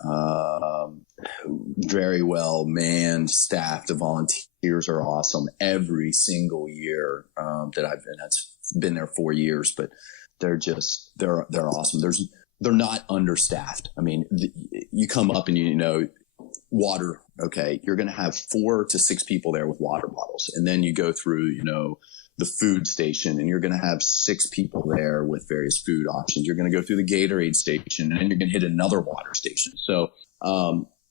Very well manned, staffed. The volunteers are awesome every single year that I've been. That's been there 4 years, but they're awesome. They're not understaffed. I mean, you come up and water. Okay, you're going to have 4 to 6 people there with water bottles, and then you go through, the food station, and you're going to have 6 people there with various food options. You're going to go through the Gatorade station, and then you're going to hit another water station. So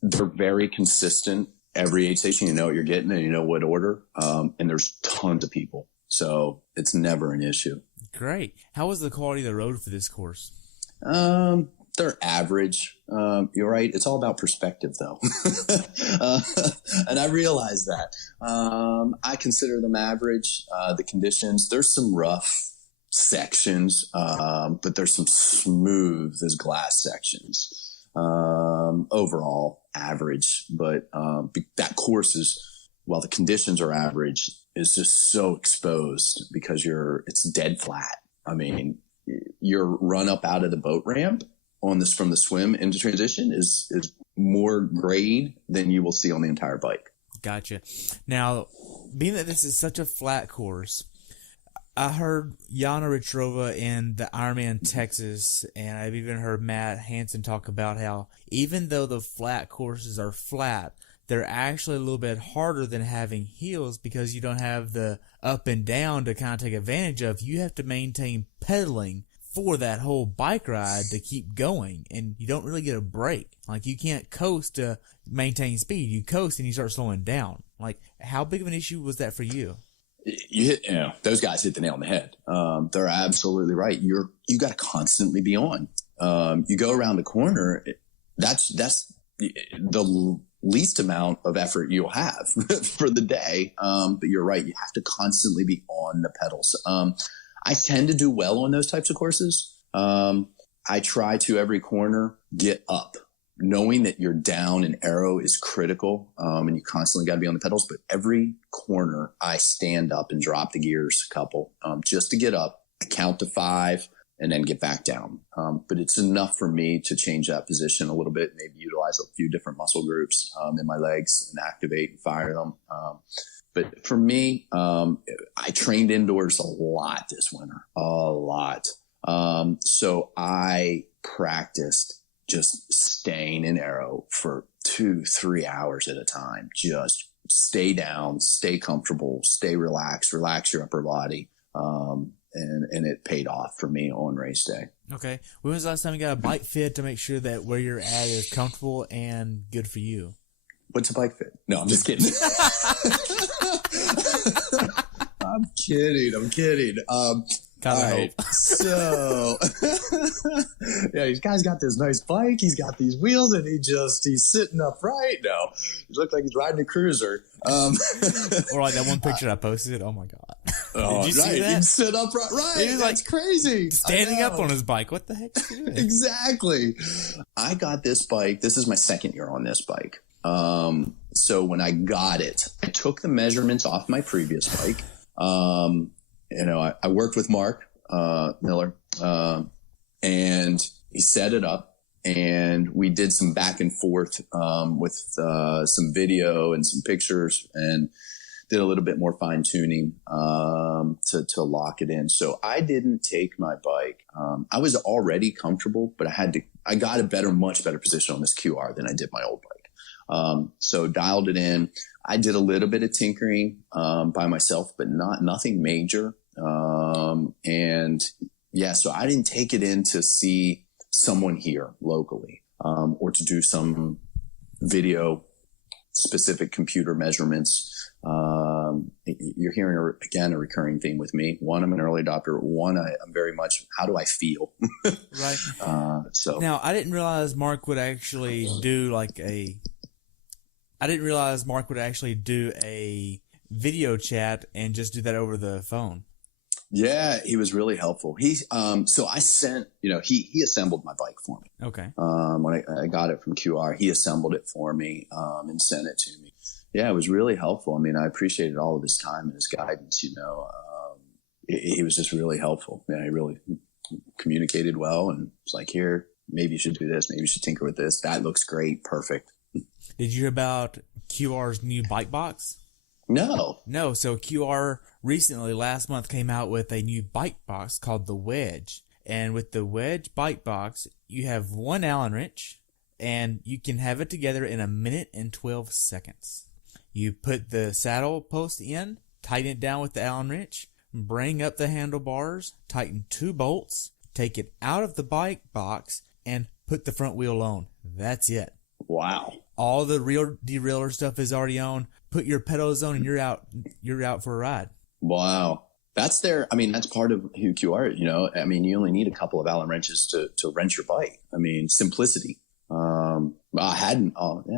they're very consistent. Every aid station, you know what you're getting, and you know what order. And there's tons of people, so it's never an issue. Great. How was the quality of the road for this course? They're average. You're right. It's all about perspective, though. And I realize that. I consider them average. The conditions, there's some rough sections, but there's some smooth as glass sections. Overall, average. But that course while the conditions are average, is just so exposed because it's dead flat. I mean, your run up out of the boat ramp from the swim into transition is more grade than you will see on the entire bike. Gotcha. Now, being that this is such a flat course, I heard Yana Richrova in the Ironman Texas, and I've even heard Matt Hansen talk about how even though the flat courses are flat, they're actually a little bit harder than having hills because you don't have the up and down to kind of take advantage of. You have to maintain pedaling for that whole bike ride to keep going, and you don't really get a break. Like, you can't coast to maintain speed. You coast and you start slowing down. Like, how big of an issue was that for you? Those guys hit the nail on the head. They're absolutely right. You got to constantly be on. You go around the corner. That's the least amount of effort you'll have for the day. But you're right. You have to constantly be on the pedals. I tend to do well on those types of courses. I try to every corner get up, knowing that you're down and aero is critical. And you constantly got to be on the pedals, but every corner I stand up and drop the gears a couple, just to get up, I count to 5 and then get back down. But it's enough for me to change that position a little bit, maybe utilize a few different muscle groups, in my legs and activate and fire them. But for me, I trained indoors a lot this winter, a lot. So I practiced just staying in aero for 2-3 hours at a time. Just stay down, stay comfortable, stay relaxed, relax your upper body. And it paid off for me on race day. Okay. When was the last time you got a bike fit to make sure that where you're at is comfortable and good for you? What's a bike fit? No, I'm just kidding. I'm kidding. All right. So, yeah, this guy's got this nice bike. He's got these wheels, and he's sitting upright. No, he looks like he's riding a cruiser. Or like that one picture I posted. Oh my god! Did you see that? He'd sit upright. Right, he was that's crazy. Standing up on his bike. What the heck is he doing? Exactly. I got this bike. This is my second year on this bike. So when I got it, I took the measurements off my previous bike. I worked with Mark Miller, and he set it up, and we did some back and forth with some video and some pictures, and did a little bit more fine tuning to lock it in. So I didn't take my bike. I was already comfortable, but I got a much better position on this QR than I did my old bike. So dialed it in. I did a little bit of tinkering by myself, but nothing major. So I didn't take it in to see someone here locally, or to do some video specific computer measurements. You're hearing again a recurring theme with me. One, I'm an early adopter. One, I'm very much, how do I feel? Right. So now I didn't realize Mark would actually do a video chat and just do that over the phone. Yeah, he was really helpful. So I sent, he assembled my bike for me. Okay. When I got it from QR, he assembled it for me, and sent it to me. Yeah, it was really helpful. I mean, I appreciated all of his time and his guidance, he was just really helpful. Yeah, he really communicated well and was like, here, maybe you should do this. Maybe you should tinker with this. That looks great. Perfect. Did you hear about QR's new bike box? No. No. So QR recently, last month, came out with a new bike box called the Wedge. And with the Wedge bike box, you have one Allen wrench, and you can have it together in 1 minute and 12 seconds. You put the saddle post in, tighten it down with the Allen wrench, bring up the handlebars, tighten 2 bolts, take it out of the bike box, and put the front wheel on. That's it. Wow. All the real derailleur stuff is already on. Put your pedals on and you're out. You're out for a ride. Wow. That's that's part of who QR is, you know. I mean, you only need a couple of Allen wrenches to wrench your bike. I mean, simplicity.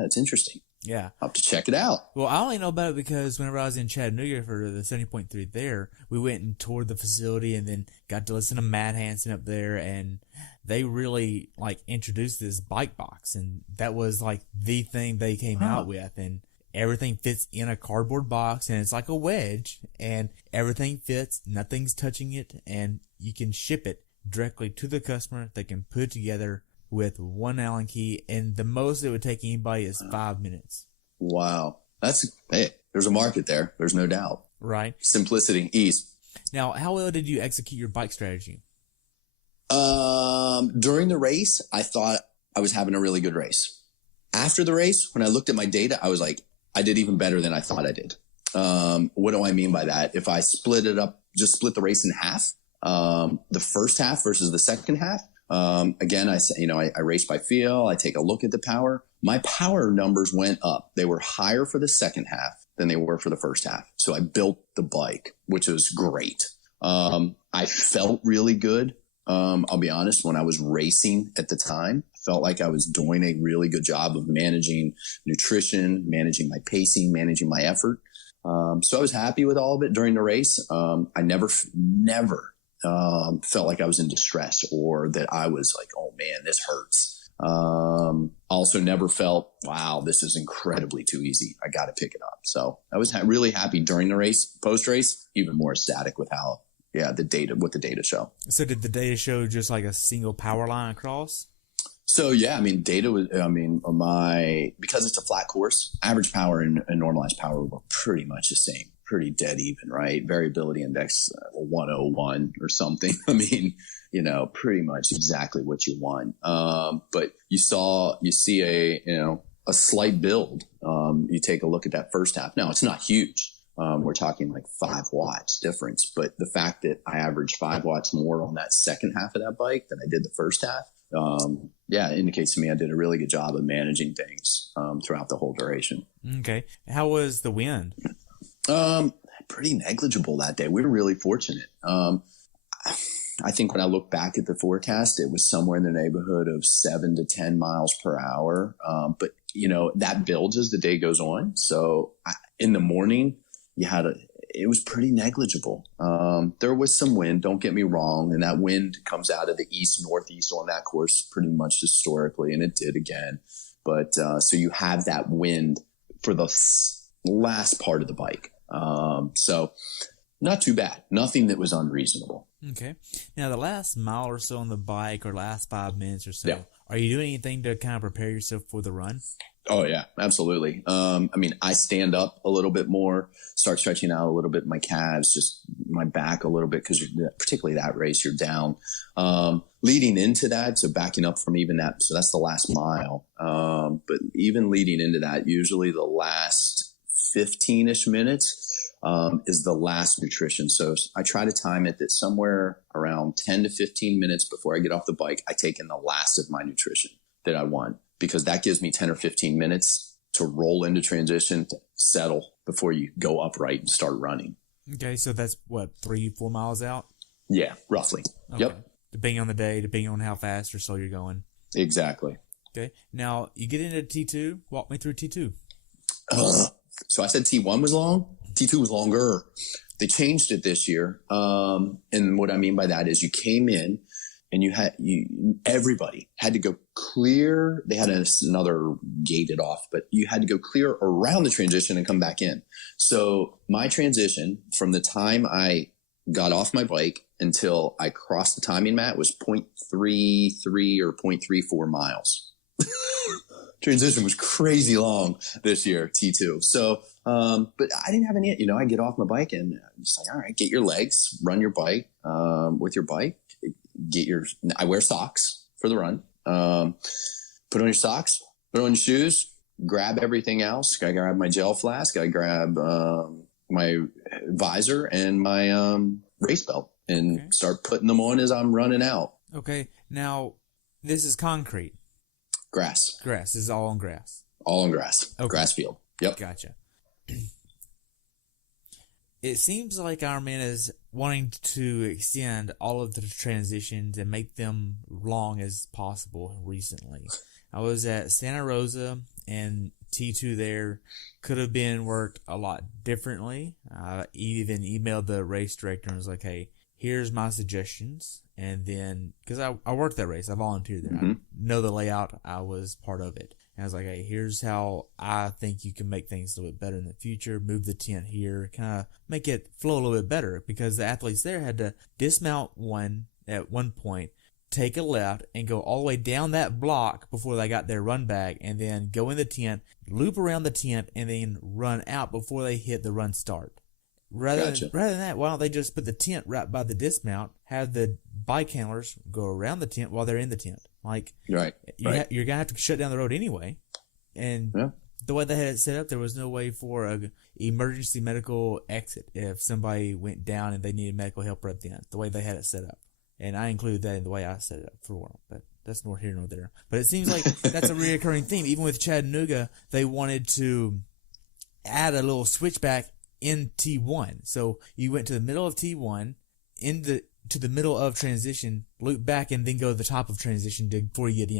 It's interesting. Yeah. I'll have to check it out. Well, I only know about it because whenever I was in Chattanooga for the 70.3 there, we went and toured the facility and then got to listen to Matt Hansen up there, and they really introduced this bike box, and that was the thing they came out with, and everything fits in a cardboard box, and it's like a wedge, and everything fits, nothing's touching it, and you can ship it directly to the customer. They can put it together with one Allen key, and the most it would take anybody is 5 minutes. Wow. There's a market there. There's no doubt. Right. Simplicity, ease. Now, how well did you execute your bike strategy? During the race, I thought I was having a really good race. After the race, when I looked at my data, I was like, I did even better than I thought I did. What do I mean by that? If I split it up, just split the race in half, the first half versus the second half, again, I race by feel. I take a look at the power. My power numbers went up. They were higher for the second half than they were for the first half. So I built the bike, which was great. I felt really good. I'll be honest, when I was racing at the time, I felt like I was doing a really good job of managing nutrition, managing my pacing, managing my effort. So I was happy with all of it during the race. I never felt like I was in distress or that I was like, oh man, this hurts. Also never felt, wow, this is incredibly too easy. I got to pick it up. So I was really happy during the race. Post race, even more ecstatic with what the data show. So did the data show just like a single power line across? So yeah, data was, because it's a flat course, average power and normalized power were pretty much the same. Pretty dead even, right? Variability index 101 or something. Pretty much exactly what you want. But you see a slight build. You take a look at that first half. Now it's not huge. We're talking like 5 watts difference, but the fact that I averaged 5 watts more on that second half of that bike than I did the first half, it indicates to me I did a really good job of managing things throughout the whole duration. Okay. How was the wind? Pretty negligible that day. We were really fortunate. I think when I look back at the forecast, it was somewhere in the neighborhood of 7 to 10 miles per hour. But that builds as the day goes on. So in the morning, it was pretty negligible. There was some wind, don't get me wrong. And that wind comes out of the east, northeast on that course pretty much historically. And it did again. But, so you have that wind for the last part of the bike. So not too bad. Nothing that was unreasonable. Okay. Now the last mile or so on the bike or last 5 minutes or so, are you doing anything to kind of prepare yourself for the run? Oh yeah, absolutely. I stand up a little bit more, start stretching out a little bit my calves, just my back a little bit, because particularly that race, you're down. Leading into that, so backing up from even that, so that's the last mile. But even leading into that, usually the last 15-ish minutes is the last nutrition. So I try to time it that somewhere around 10 to 15 minutes before I get off the bike, I take in the last of my nutrition that I want, because that gives me 10 or 15 minutes to roll into transition, to settle before you go upright and start running. Okay. So that's 3-4 miles out? Yeah, roughly. Okay. Yep. Depending on the day, depending on how fast or slow you're going. Exactly. Okay. Now you get into T2. Walk me through T2. So I said T1 was long. T2 was longer. They changed it this year. And what I mean by that is you came in and everybody had to go clear. They had another gated off, but you had to go clear around the transition and come back in. So my transition from the time I got off my bike until I crossed the timing mat was 0.33 or 0.34 miles. Transition was crazy long this year, T2. So, but I didn't have any, I get off my bike and I'm just like, all right, get your legs, run your bike, with your bike, I wear socks for the run. Put on your socks, put on your shoes, grab everything else. I grab my gel flask. I grab, my visor and my, race belt and start putting them on as I'm running out. Okay. Now this is concrete. Grass. This is all on grass. All on grass. Okay. Grass field. Yep. Gotcha. It seems like Ironman is wanting to extend all of the transitions and make them long as possible recently. I was at Santa Rosa, and T2 there could have been worked a lot differently. I even emailed the race director and was like, hey, here's my suggestions. And then, because I worked that race, I volunteered there. I know the layout. I was part of it. And I was like, hey, here's how I think you can make things a little bit better in the future. Move the tent here, kind of make it flow a little bit better, because the athletes there had to dismount at one point, take a left, and go all the way down that block before they got their run back, and then go in the tent, loop around the tent, and then run out before they hit the run start. Rather than that, why don't they just put the tent right by the dismount, have the bike handlers go around the tent while they're in the tent? Like, you're going to have to shut down the road anyway. And the way they had it set up, there was no way for a emergency medical exit if somebody went down and they needed medical help right then, the way they had it set up. And I included that in the way I set it up for them, but that's nor here nor there. But it seems like that's a reoccurring theme. Even with Chattanooga, they wanted to add a little switchback in T1. So you went to the middle of T1, to the middle of transition, loop back, and then go to the top of transition before you get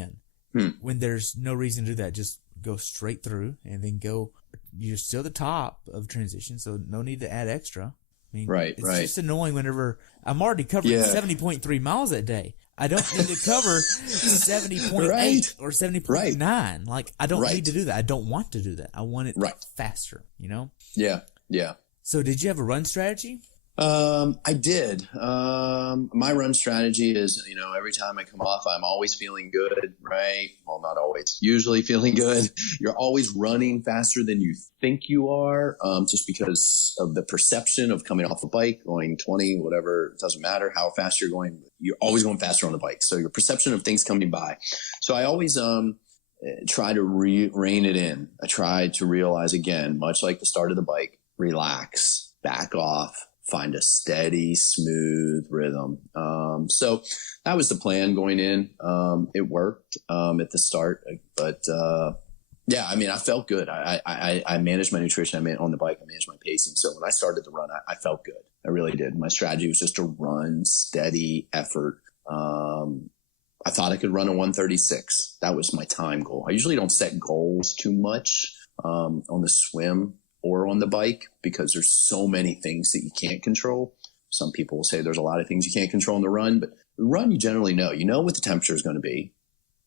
in. When there's no reason to do that, just go straight through and then go. You're still the top of transition, so no need to add extra. I mean, it's just annoying whenever I'm already covering 70.3 miles that day. I don't need to cover 70.8 or 70.9. Like, I don't need to do that. I don't want to do that. I want it faster, Yeah. So did you have a run strategy? I did. My run strategy is, every time I come off, I'm always feeling good, right? Well, not always, usually feeling good. You're always running faster than you think you are, just because of the perception of coming off a bike, going 20, whatever, it doesn't matter how fast you're going. You're always going faster on the bike. So your perception of things coming by. So I always, try to rein it in. I try to realize, again, much like the start of the bike, relax, back off, find a steady, smooth rhythm. So that was the plan going in. It worked, at the start, but, I felt good. I managed my nutrition. On the bike, I managed my pacing. So when I started the run, I felt good. I really did. My strategy was just to run steady effort. I thought I could run a 136. That was my time goal. I usually don't set goals too much, on the swim or on the bike, because there's so many things that you can't control. Some people will say there's a lot of things you can't control in the run, but the run, you generally know. You know what the temperature is going to be.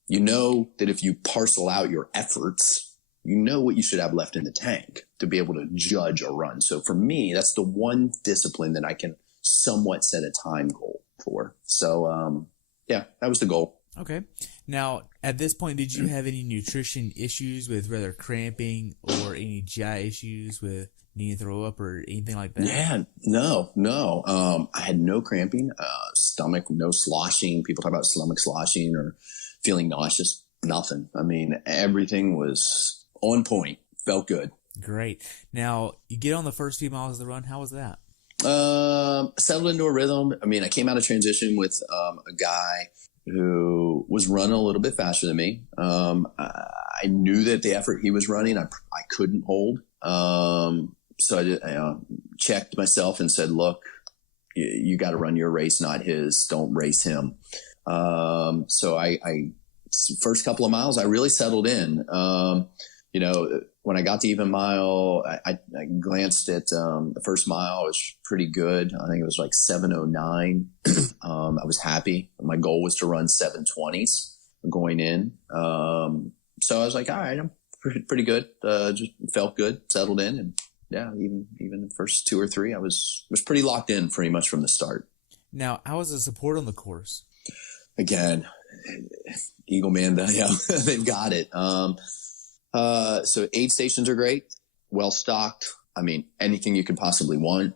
You know that if you parcel out your efforts, you know what you should have left in the tank to be able to judge a run. So for me, that's the one discipline that I can somewhat set a time goal for. So, that was the goal. Okay. Now, at this point, did you have any nutrition issues with rather cramping or any GI issues with needing to throw up or anything like that? Yeah, no. I had no cramping, stomach, no sloshing. People talk about stomach sloshing or feeling nauseous. Nothing. I mean, everything was on point. Felt good. Great. Now, you get on the first few miles of the run. How was that? Settled into a rhythm. I mean, I came out of transition with a guy who was running a little bit faster than me. I knew that the effort he was running, I couldn't hold. So I checked myself and said, look, you got to run your race, not his. Don't race him. So I first couple of miles, I really settled in. When I got to even mile, I glanced at the first mile. It was pretty good. I think it was like 7:09. I was happy. My goal was to run 7:20s going in. So I was like, all right, I'm pretty good. Just felt good, settled in, and even the first 2 or 3, I was pretty locked in pretty much from the start. Now, how was the support on the course? Again, Eagleman, they've got it. So aid stations are great, well stocked. I mean, anything you could possibly want,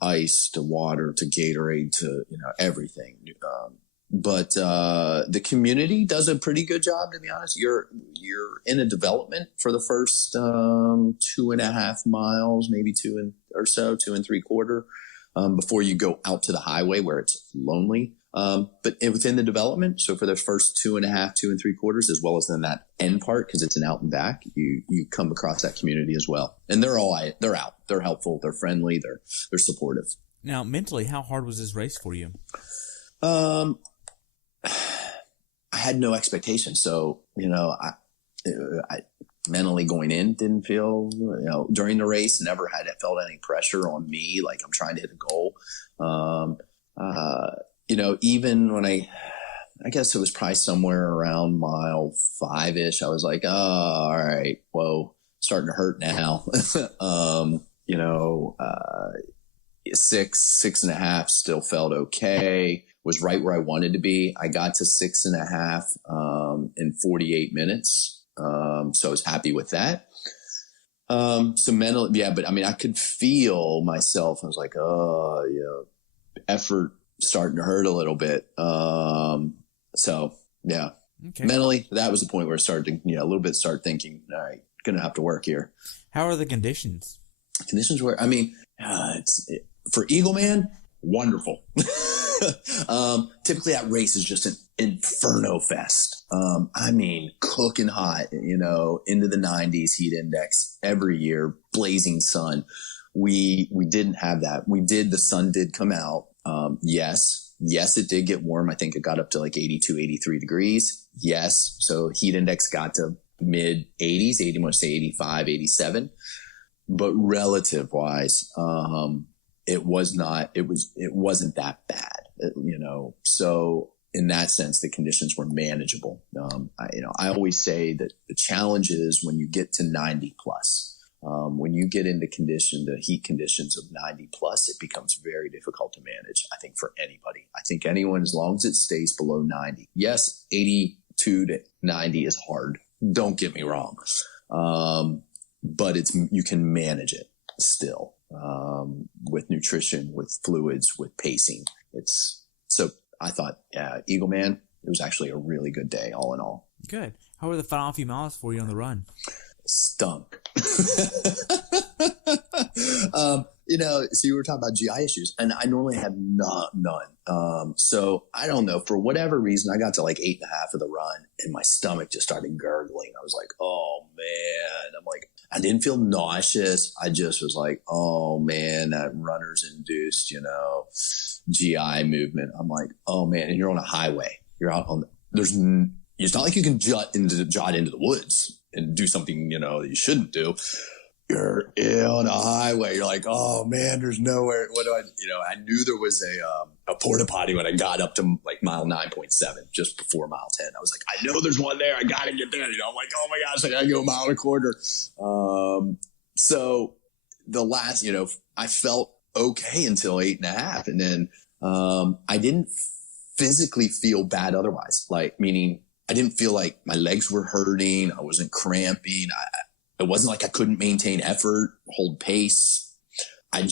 ice to water to Gatorade to, everything. But the community does a pretty good job, to be honest. You're in a development for the first 2.5 miles, maybe 2.75, before you go out to the highway where it's lonely. But within the development, so for the first 2.5, 2.75, as well as then that end part, because it's an out and back, you come across that community as well. And they're out. They're helpful. They're friendly. They're supportive. Now, mentally, how hard was this race for you? I had no expectations. So, I mentally going in didn't feel, during the race, never felt any pressure on me. Like I'm trying to hit a goal. Even when I guess it was probably somewhere around mile 5-ish, I was like, oh, all right, whoa, starting to hurt now. 6.5 still felt okay. Was right where I wanted to be. I got to 6.5 in 48 minutes. So I was happy with that. So mentally, but I mean, I could feel myself. I was like, effort starting to hurt a little bit. So yeah, okay. Mentally, that was the point where I started to, a little bit start thinking, all right, going to have to work here. How are the conditions? Conditions were, for Eagleman, wonderful. Typically that race is just an inferno fest. Cooking hot, into the 90s heat index every year, blazing sun. We didn't have that. The sun did come out. Yes, it did get warm. I think it got up to like 82, 83 degrees. Yes. So heat index got to mid 80s, 80, I want to say 85, 87. But relative wise, it wasn't that bad, so in that sense, the conditions were manageable. I always say that the challenge is when you get to 90 plus, when you get into the heat conditions of 90 plus, it becomes very difficult to manage. I think for anybody, anyone, as long as it stays below 90, yes, 82 to 90 is hard. Don't get me wrong. But you can manage it still. With nutrition, with fluids, with pacing. So I thought, Eagleman, it was actually a really good day, all in all. Good. How were the final few miles for you on the run? Stunk. So you were talking about GI issues, and I normally have none. So I don't know, for whatever reason, I got to like 8.5 of the run, and my stomach just started gurgling. I was like, oh man. I'm like, I didn't feel nauseous. I just was like, oh man, that runner's induced, GI movement. I'm like, oh man. And you're on a highway. You're out on, it's not like you can jot into the woods and do something, that you shouldn't do. You're on a highway. You're like, oh man, there's nowhere. What do I knew there was a porta potty when I got up to like mile 9.7, just before mile 10. I was like, I know there's one there. I got to get there. I'm like, oh my gosh, I got to go 1.25 miles. So the last, I felt okay until 8.5. And then, I didn't physically feel bad otherwise. Like, meaning I didn't feel like my legs were hurting. I wasn't cramping. It wasn't like I couldn't maintain effort, hold pace. My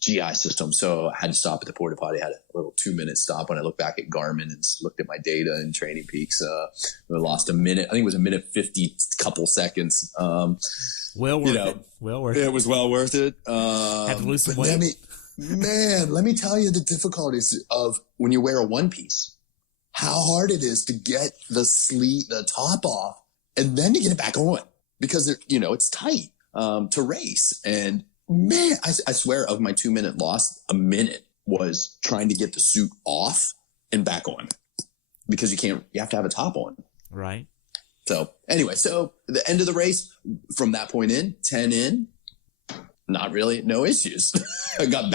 GI system. So I had to stop at the porta potty. I had a little 2-minute stop when I looked back at Garmin and looked at my data and Training Peaks. I lost a minute. I think it was a minute 50 couple seconds. Well worth it. Well worth it. It was well worth it. Had to lose some weight. Let me tell you the difficulties of when you wear a one piece, how hard it is to get the top off and then to get it back on, because it's tight, to race. And man, I swear, of my 2-minute loss, a minute was trying to get the suit off and back on, because you have to have a top on. Right. So anyway, the end of the race, from that point in, 10 in, not really, no issues. I got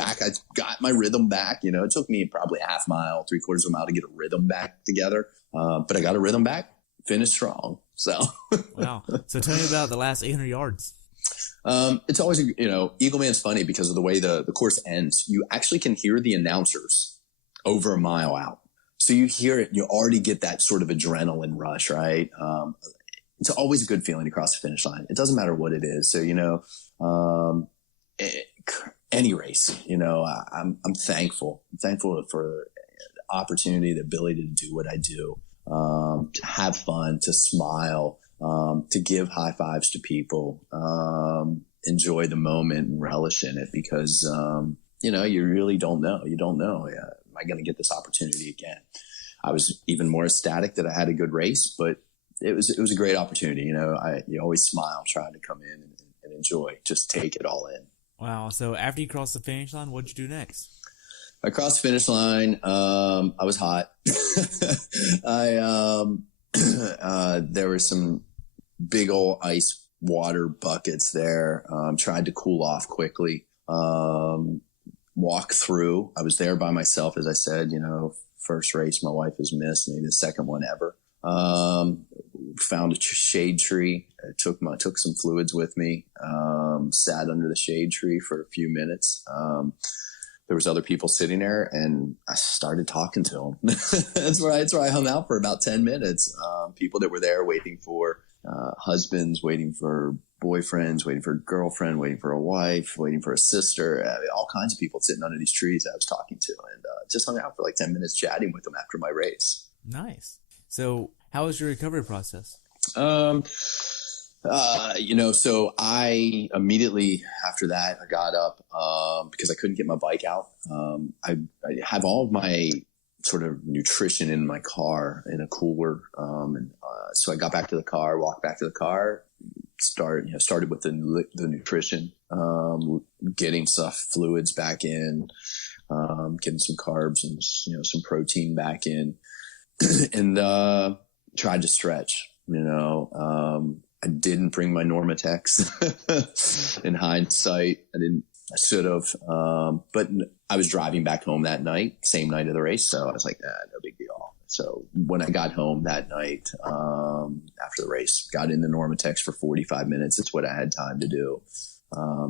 my rhythm back. It took me probably a half mile, 3/4 mile to get a rhythm back together. But I got a rhythm back, finished strong. So. Wow. So tell me about the last 800 yards. It's always, Eagleman's funny because of the way the course ends. You actually can hear the announcers over a mile out. So you hear it, you already get that sort of adrenaline rush, right? It's always a good feeling to cross the finish line. It doesn't matter what it is. So, any race, I'm thankful. I'm thankful for the opportunity, the ability to do what I do, to have fun, to smile, to give high fives to people, enjoy the moment and relish in it because, you really don't know. You don't know. Am I going to get this opportunity again? I was even more ecstatic that I had a good race, but it was a great opportunity. You always smile, trying to come in and enjoy, just take it all in. Wow. So after you crossed the finish line, what'd you do next? I crossed the finish line. I was hot. There were some big old ice water buckets there. Tried to cool off quickly. Walk through. I was there by myself, as I said, first race my wife has missed, maybe the second one ever. Found a shade tree. I took some fluids with me. Sat under the shade tree for a few minutes. There was other people sitting there, and I started talking to them. That's where I hung out for about 10 minutes. People that were there waiting for husbands, waiting for boyfriends, waiting for a girlfriend, waiting for a wife, waiting for a sister. All kinds of people sitting under these trees I was talking to, and just hung out for like 10 minutes chatting with them after my race. Nice. So how was your recovery process? So I immediately after that, I got up, because I couldn't get my bike out. I have all of my sort of nutrition in my car in a cooler. So I got back to the car, walked back to the car, started with the nutrition, getting fluids back in, getting some carbs and, some protein back in, and, tried to stretch, I didn't bring my Normatex in hindsight. I should have. But I was driving back home that night, same night of the race. So I was like, no big deal. So when I got home that night, after the race, got in the Normatex for 45 minutes. It's what I had time to do,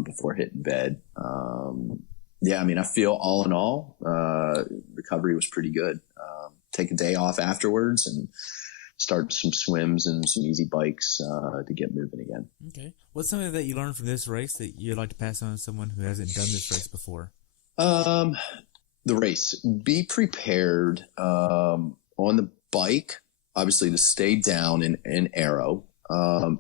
before hitting bed. I feel all in all, recovery was pretty good. Take a day off afterwards and start some swims and some easy bikes, to get moving again. Okay. What's something that you learned from this race that you'd like to pass on to someone who hasn't done this race before? The race. Be prepared, on the bike, obviously, to stay down in aero.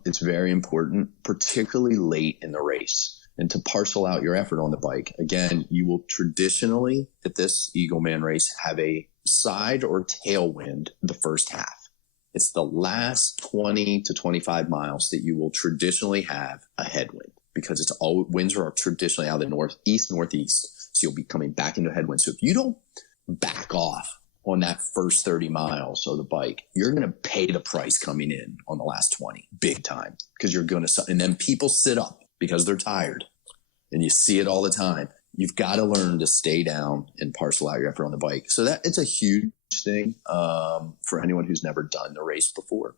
It's very important, particularly late in the race, and to parcel out your effort on the bike. Again, you will traditionally, at this Eagleman race, have a side or tailwind the first half. It's the last 20 to 25 miles that you will traditionally have a headwind, because winds are traditionally out of the northeast. So you'll be coming back into a headwind. So if you don't back off on that first 30 miles of the bike, you're going to pay the price coming in on the last 20 big time, because and then people sit up because they're tired, and you see it all the time. You've got to learn to stay down and parcel out your effort on the bike. So it's a huge thing, for anyone who's never done the race before.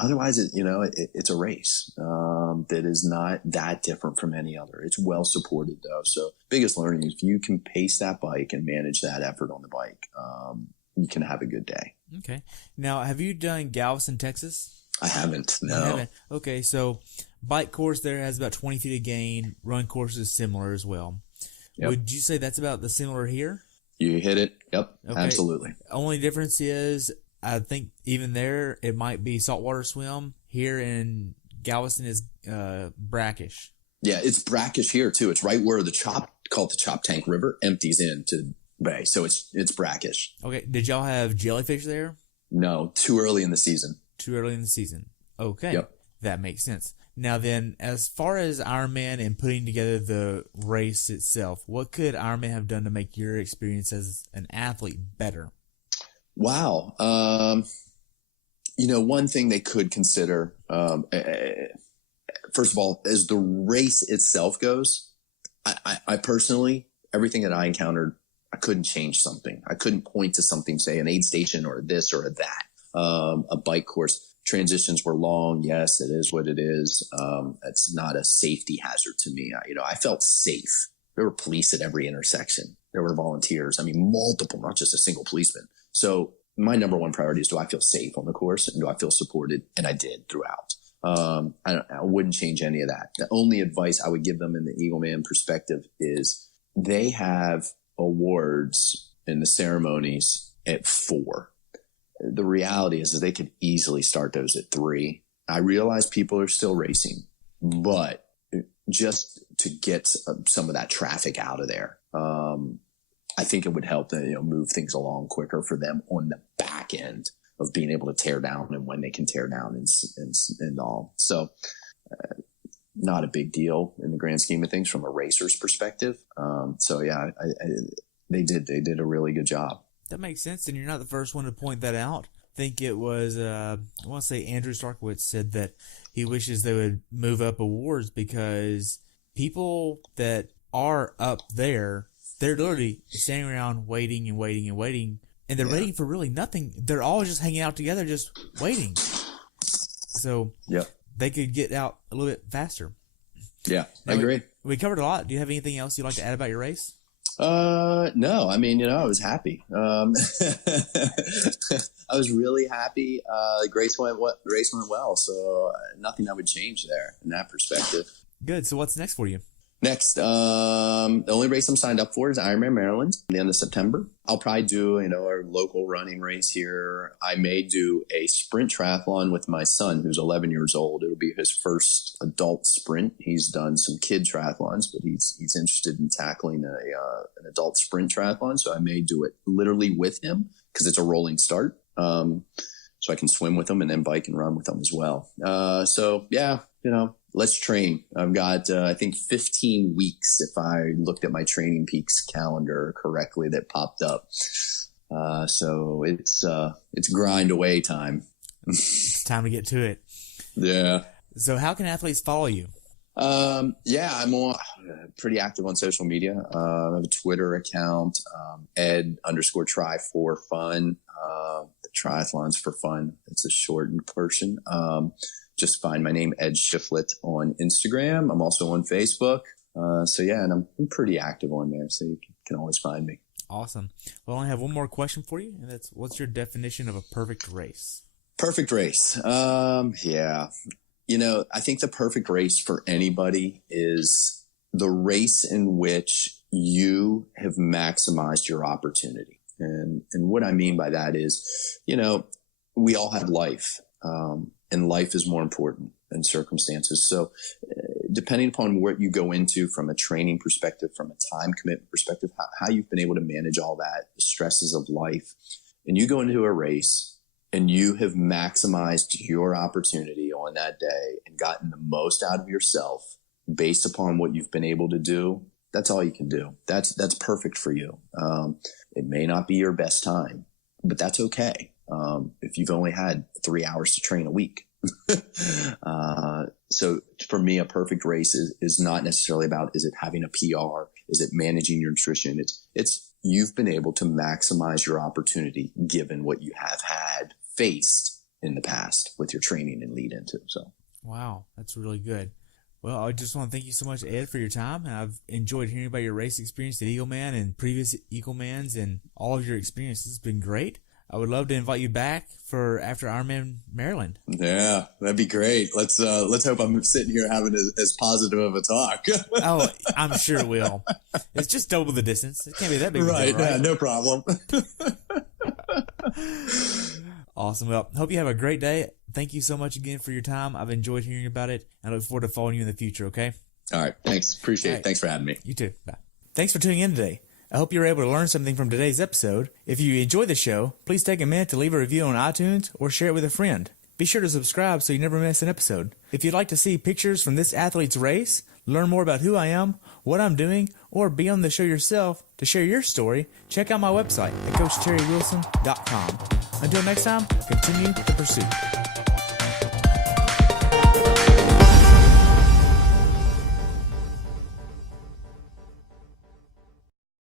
Otherwise, it's a race, that is not that different from any other. It's well supported though. So biggest learning is if you can pace that bike and manage that effort on the bike, you can have a good day. Okay. Now, have you done Galveston, Texas? I haven't. No. I haven't. Okay. So bike course there has about 20 feet of gain. Run course is similar as well. Yep. Would you say that's about the similar here? You hit it. Yep. Okay. Absolutely. Only difference is, I think even there, it might be saltwater swim. Here in Galveston is brackish. Yeah, it's brackish here too. It's right where called the Chop Tank River, empties into Bay. So it's brackish. Okay. Did y'all have jellyfish there? No, too early in the season. Too early in the season. Okay. Yep. That makes sense. Now then, as far as Ironman and putting together the race itself, what could Ironman have done to make your experience as an athlete better? Wow. One thing they could consider, first of all, as the race itself goes, I personally, everything that I encountered, I couldn't change something. I couldn't point to something, say an aid station or this or that, a bike course. Transitions were long. Yes, it is what it is. It's not a safety hazard to me. I felt safe. There were police at every intersection. There were volunteers. I mean, multiple, not just a single policeman. So my number one priority is, do I feel safe on the course, and do I feel supported? And I did throughout. I wouldn't change any of that. The only advice I would give them in the Eagleman perspective is they have awards in the ceremonies at 4. The reality is that they could easily start those at 3. I realize people are still racing, but just to get some of that traffic out of there, I think it would help to move things along quicker for them on the back end of being able to tear down and when they can tear down and all. So not a big deal in the grand scheme of things from a racer's perspective. So yeah, they did a really good job. That makes sense, and you're not the first one to point that out. I think it was, I want to say Andrew Starkowitz said that he wishes they would move up awards because people that are up there, they're literally standing around waiting, and they're waiting for really nothing. They're all just hanging out together, just waiting. So they could get out a little bit faster. Yeah, I agree. We covered a lot. Do you have anything else you'd like to add about your race? No, I mean, I was happy. I was really happy. The race went well. So nothing I would change there in that perspective. Good. So what's next for you? Next, the only race I'm signed up for is IRONMAN Maryland at the end of September. I'll probably do, our local running race here. I may do a sprint triathlon with my son, who's 11 years old. It'll be his first adult sprint. He's done some kid triathlons, but he's interested in tackling an adult sprint triathlon. So I may do it literally with him because it's a rolling start. So I can swim with him and then bike and run with him as well. So yeah, let's train. I've got, I think 15 weeks if I looked at my Training Peaks calendar correctly that popped up. So it's grind away time. It's time to get to it. Yeah. So how can athletes follow you? I'm pretty active on social media. I have a Twitter account, Ed_try4fun. The triathlons for fun. It's a shortened version. Just find my name, Ed Shifflett, on Instagram. I'm also on Facebook. And I'm pretty active on there, so you can always find me. Awesome. Well, I only have one more question for you, and that's, what's your definition of a perfect race? Perfect race. Yeah. I think the perfect race for anybody is the race in which you have maximized your opportunity. And what I mean by that is, we all have life. And life is more important than circumstances. So depending upon what you go into from a training perspective, from a time commitment perspective, how you've been able to manage all that, the stresses of life, and you go into a race and you have maximized your opportunity on that day and gotten the most out of yourself based upon what you've been able to do, that's all you can do. That's perfect for you. It may not be your best time, but that's okay. If you've only had 3 hours to train a week. So for me, a perfect race is not necessarily about, is it having a PR? Is it managing your nutrition? It's you've been able to maximize your opportunity given what you have had faced in the past with your training and lead into. So, wow, that's really good. Well, I just want to thank you so much, Ed, for your time. And I've enjoyed hearing about your race experience at Eagleman and previous Eaglemans and all of your experiences. It's been great. I would love to invite you back for after IRONMAN Maryland. Yeah, that'd be great. Let's hope I'm sitting here having as positive of a talk. Oh, I'm sure it will. It's just double the distance. It can't be that big. Right, yeah, no problem. Awesome. Well, hope you have a great day. Thank you so much again for your time. I've enjoyed hearing about it. I look forward to following you in the future, okay? All right, thanks. Appreciate it. Thanks for having me. You too. Bye. Thanks for tuning in today. I hope you were able to learn something from today's episode. If you enjoyed the show, please take a minute to leave a review on iTunes or share it with a friend. Be sure to subscribe so you never miss an episode. If you'd like to see pictures from this athlete's race, learn more about who I am, what I'm doing, or be on the show yourself to share your story, check out my website at CoachTerryWilson.com. Until next time, continue the pursuit.